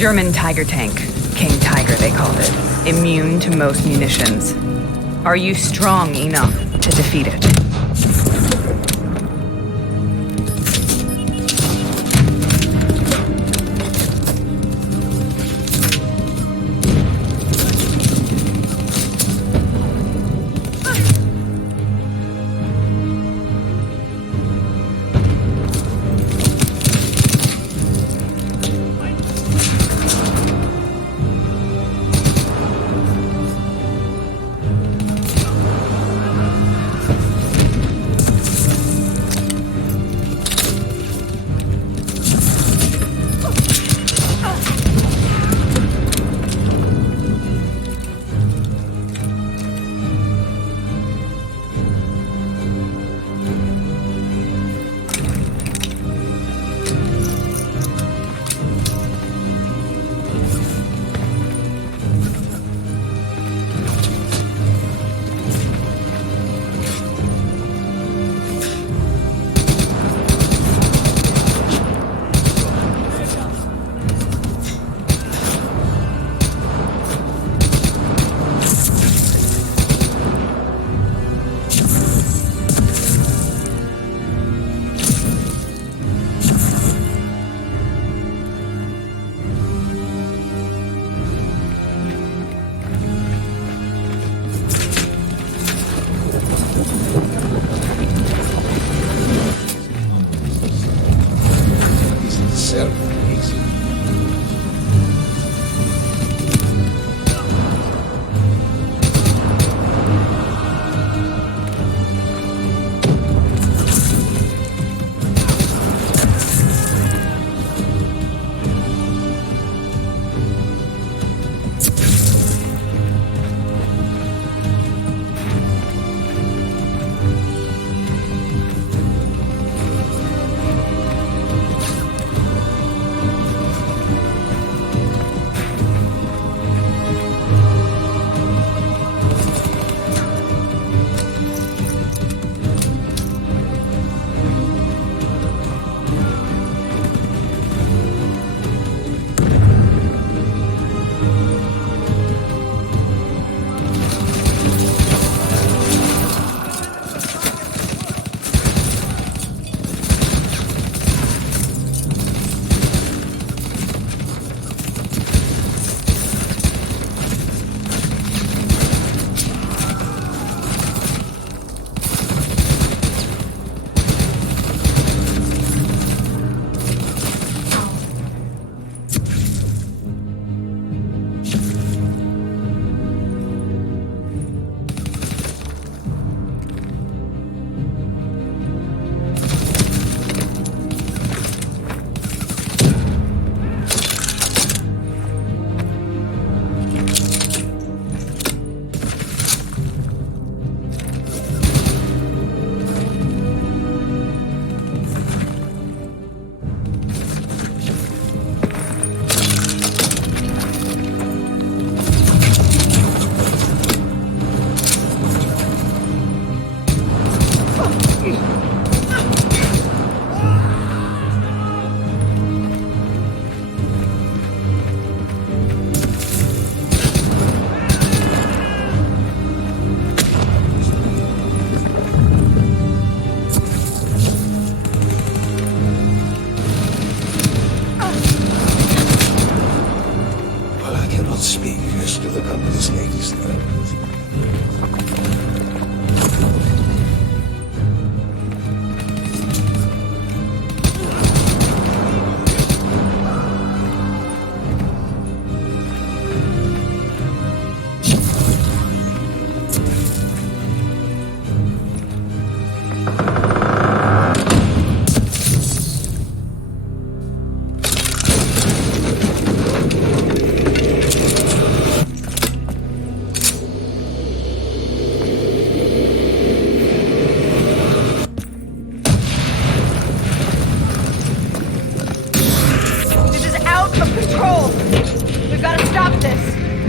German Tiger tank. King Tiger, they called it. Immune to most munitions. Are you strong enough to defeat it?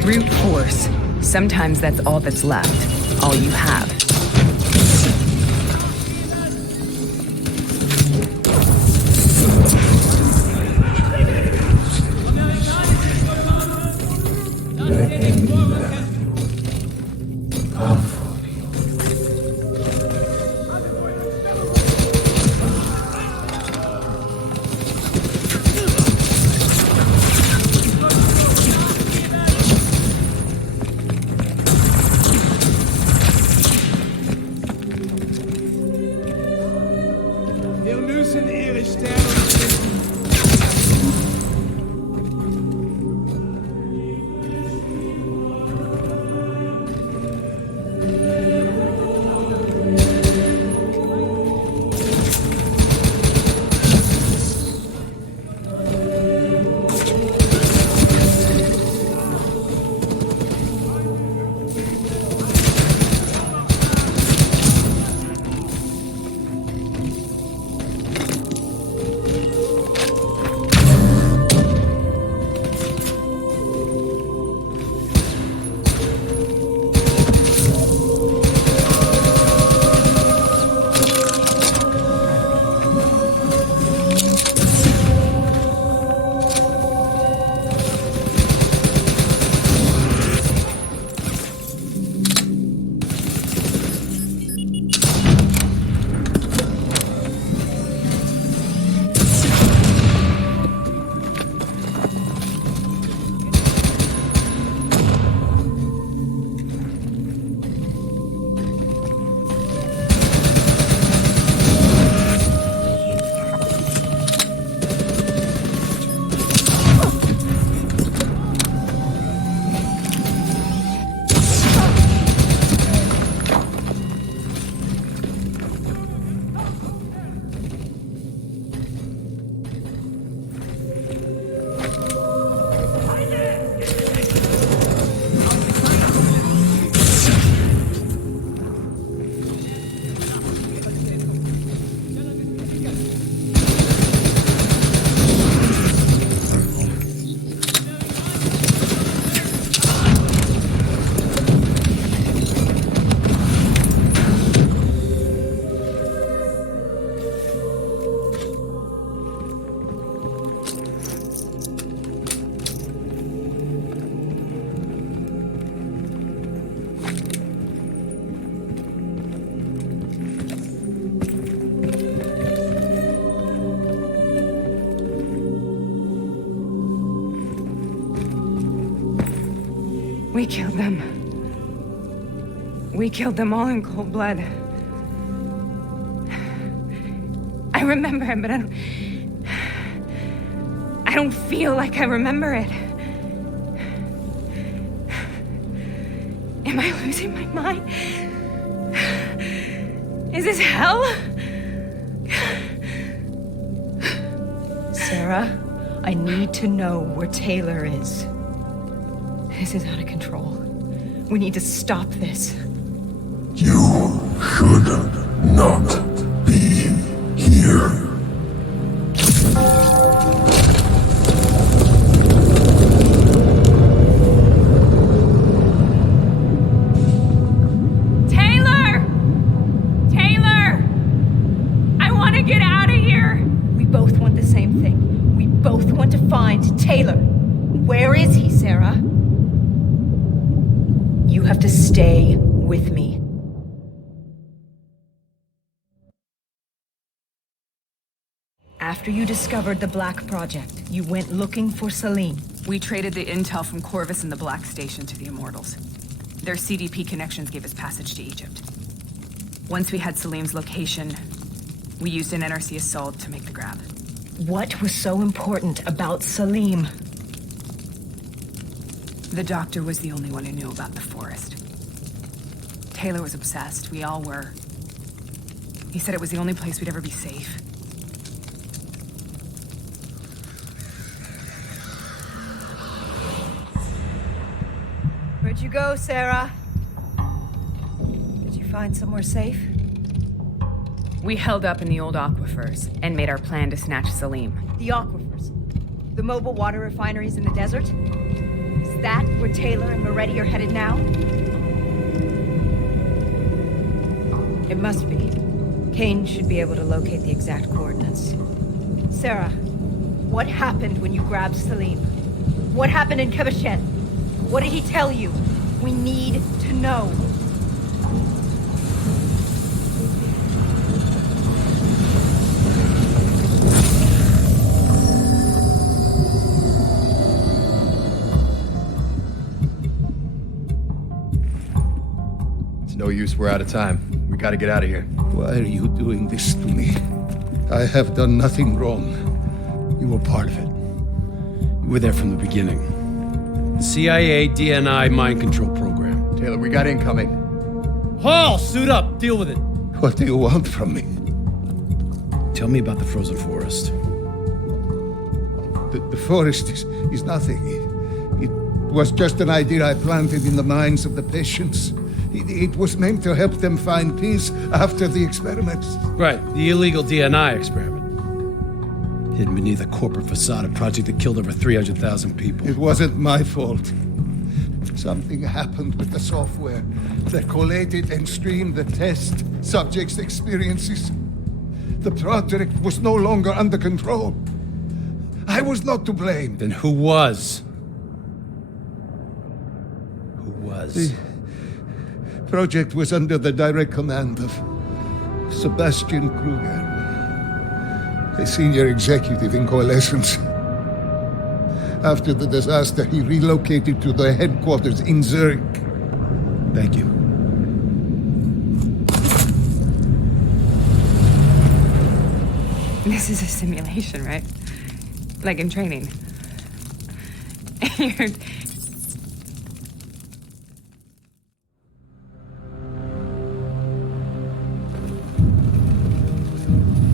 Brute force. Sometimes that's all that's left. All you have. Let any them come for me. Wir müssen ihre Sterne finden. We killed them. We killed them all in cold blood. I remember it, but I don't feel like I remember it. Am I losing my mind? Is this hell? Sarah, I need to know where Taylor is. This is out of control. We need to stop this. You should not be here. Taylor! Taylor! I want to get out of here! We both want the same thing. We both want to find Taylor. Where is he, Sarah? You have to stay with me. After you discovered the Black Project, you went looking for Salim. We traded the intel from Corvus and the Black Station to the Immortals. Their CDP connections gave us passage to Egypt. Once we had Salim's location, we used an NRC assault to make the grab. What was so important about Salim? The doctor was the only one who knew about the forest. Taylor was obsessed. We all were. He said it was the only place we'd ever be safe. Where'd you go, Sarah? Did you find somewhere safe? We held up in the old aquifers and made our plan to snatch Salim. The aquifers? The mobile water refineries in the desert? Is that where Taylor and Moretti are headed now? It must be. Kane should be able to locate the exact coordinates. Sarah, what happened when you grabbed Salim? What happened in Kebashen? What did he tell you? We need to know. It's no use, we're out of time. We gotta get out of here. Why are you doing this to me? I have done nothing wrong. You were part of it. You were there from the beginning. The CIA DNI mind control program. Taylor, we got incoming. Hall, suit up. Deal with it. What do you want from me? Tell me about the frozen forest. The forest is nothing. It was just an idea I planted in the minds of the patients. It was meant to help them find peace after the experiments. Right, the illegal DNI experiment. Hidden beneath a corporate facade, a project that killed over 300,000 people. It wasn't my fault. Something happened with the software that collated and streamed the test subjects' experiences. The project was no longer under control. I was not to blame. Then who was? Who was? The project was under the direct command of Sebastian Kruger, a senior executive in Coalescence. After the disaster, he relocated to the headquarters in Zurich. Thank you. This is a simulation, right? Like in training.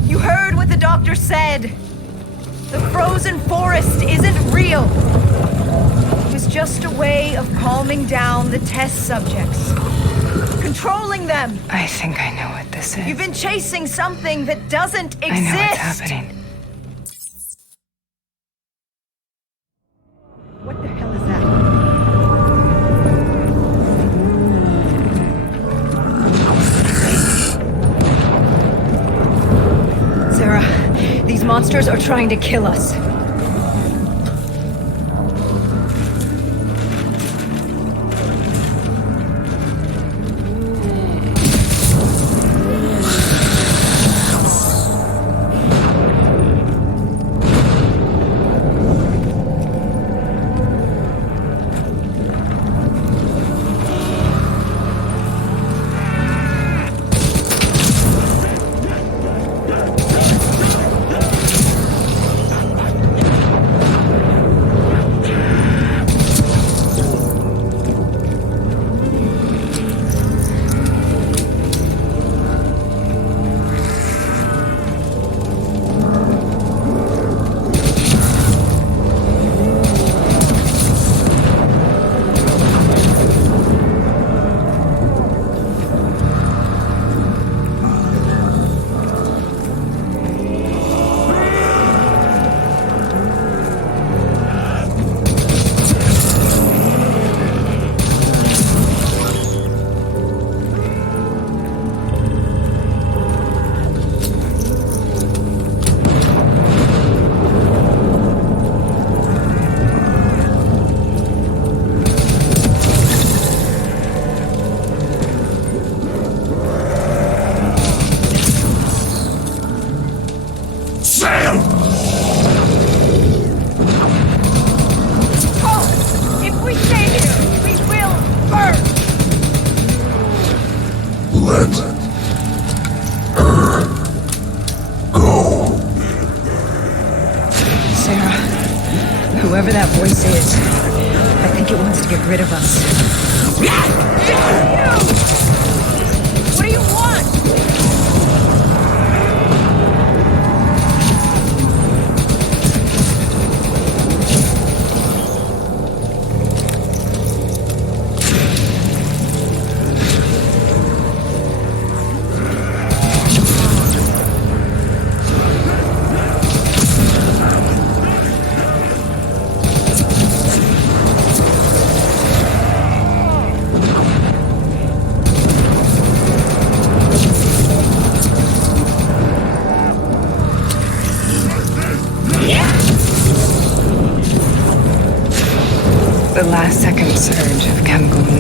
You heard what the doctor said. The frozen forest isn't real. It was just a way of calming down the test subjects. Controlling them. I think I know what this is. You've been chasing something that doesn't exist. I know what's happening. What the hell is that? Sarah, these monsters are trying to kill us. Whoever that voice is, I think it wants to get rid of us. What do you want?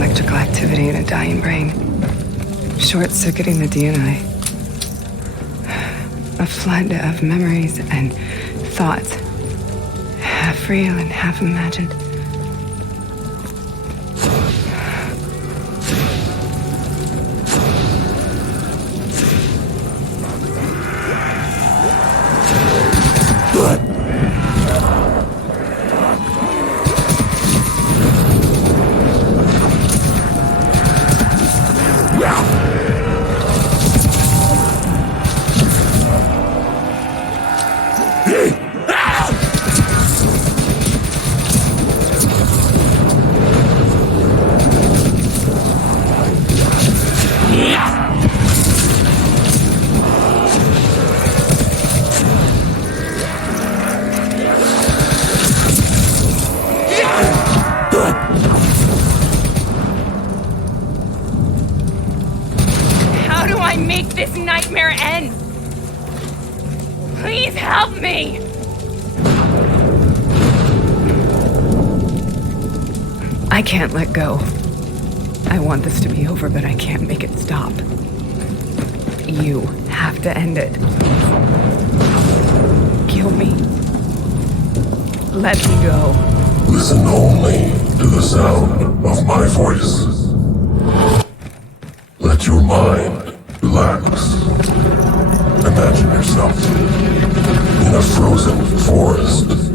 electrical activity in a dying brain. Short-circuiting the DNA. A flood of memories and thoughts. Half real and half imagined. Make this nightmare end! Please help me! I can't let go. I want this to be over, but I can't make it stop. You have to end it. Kill me. Let me go. Listen only to the sound of my voice. Let your mind relax. Imagine yourself in a frozen forest.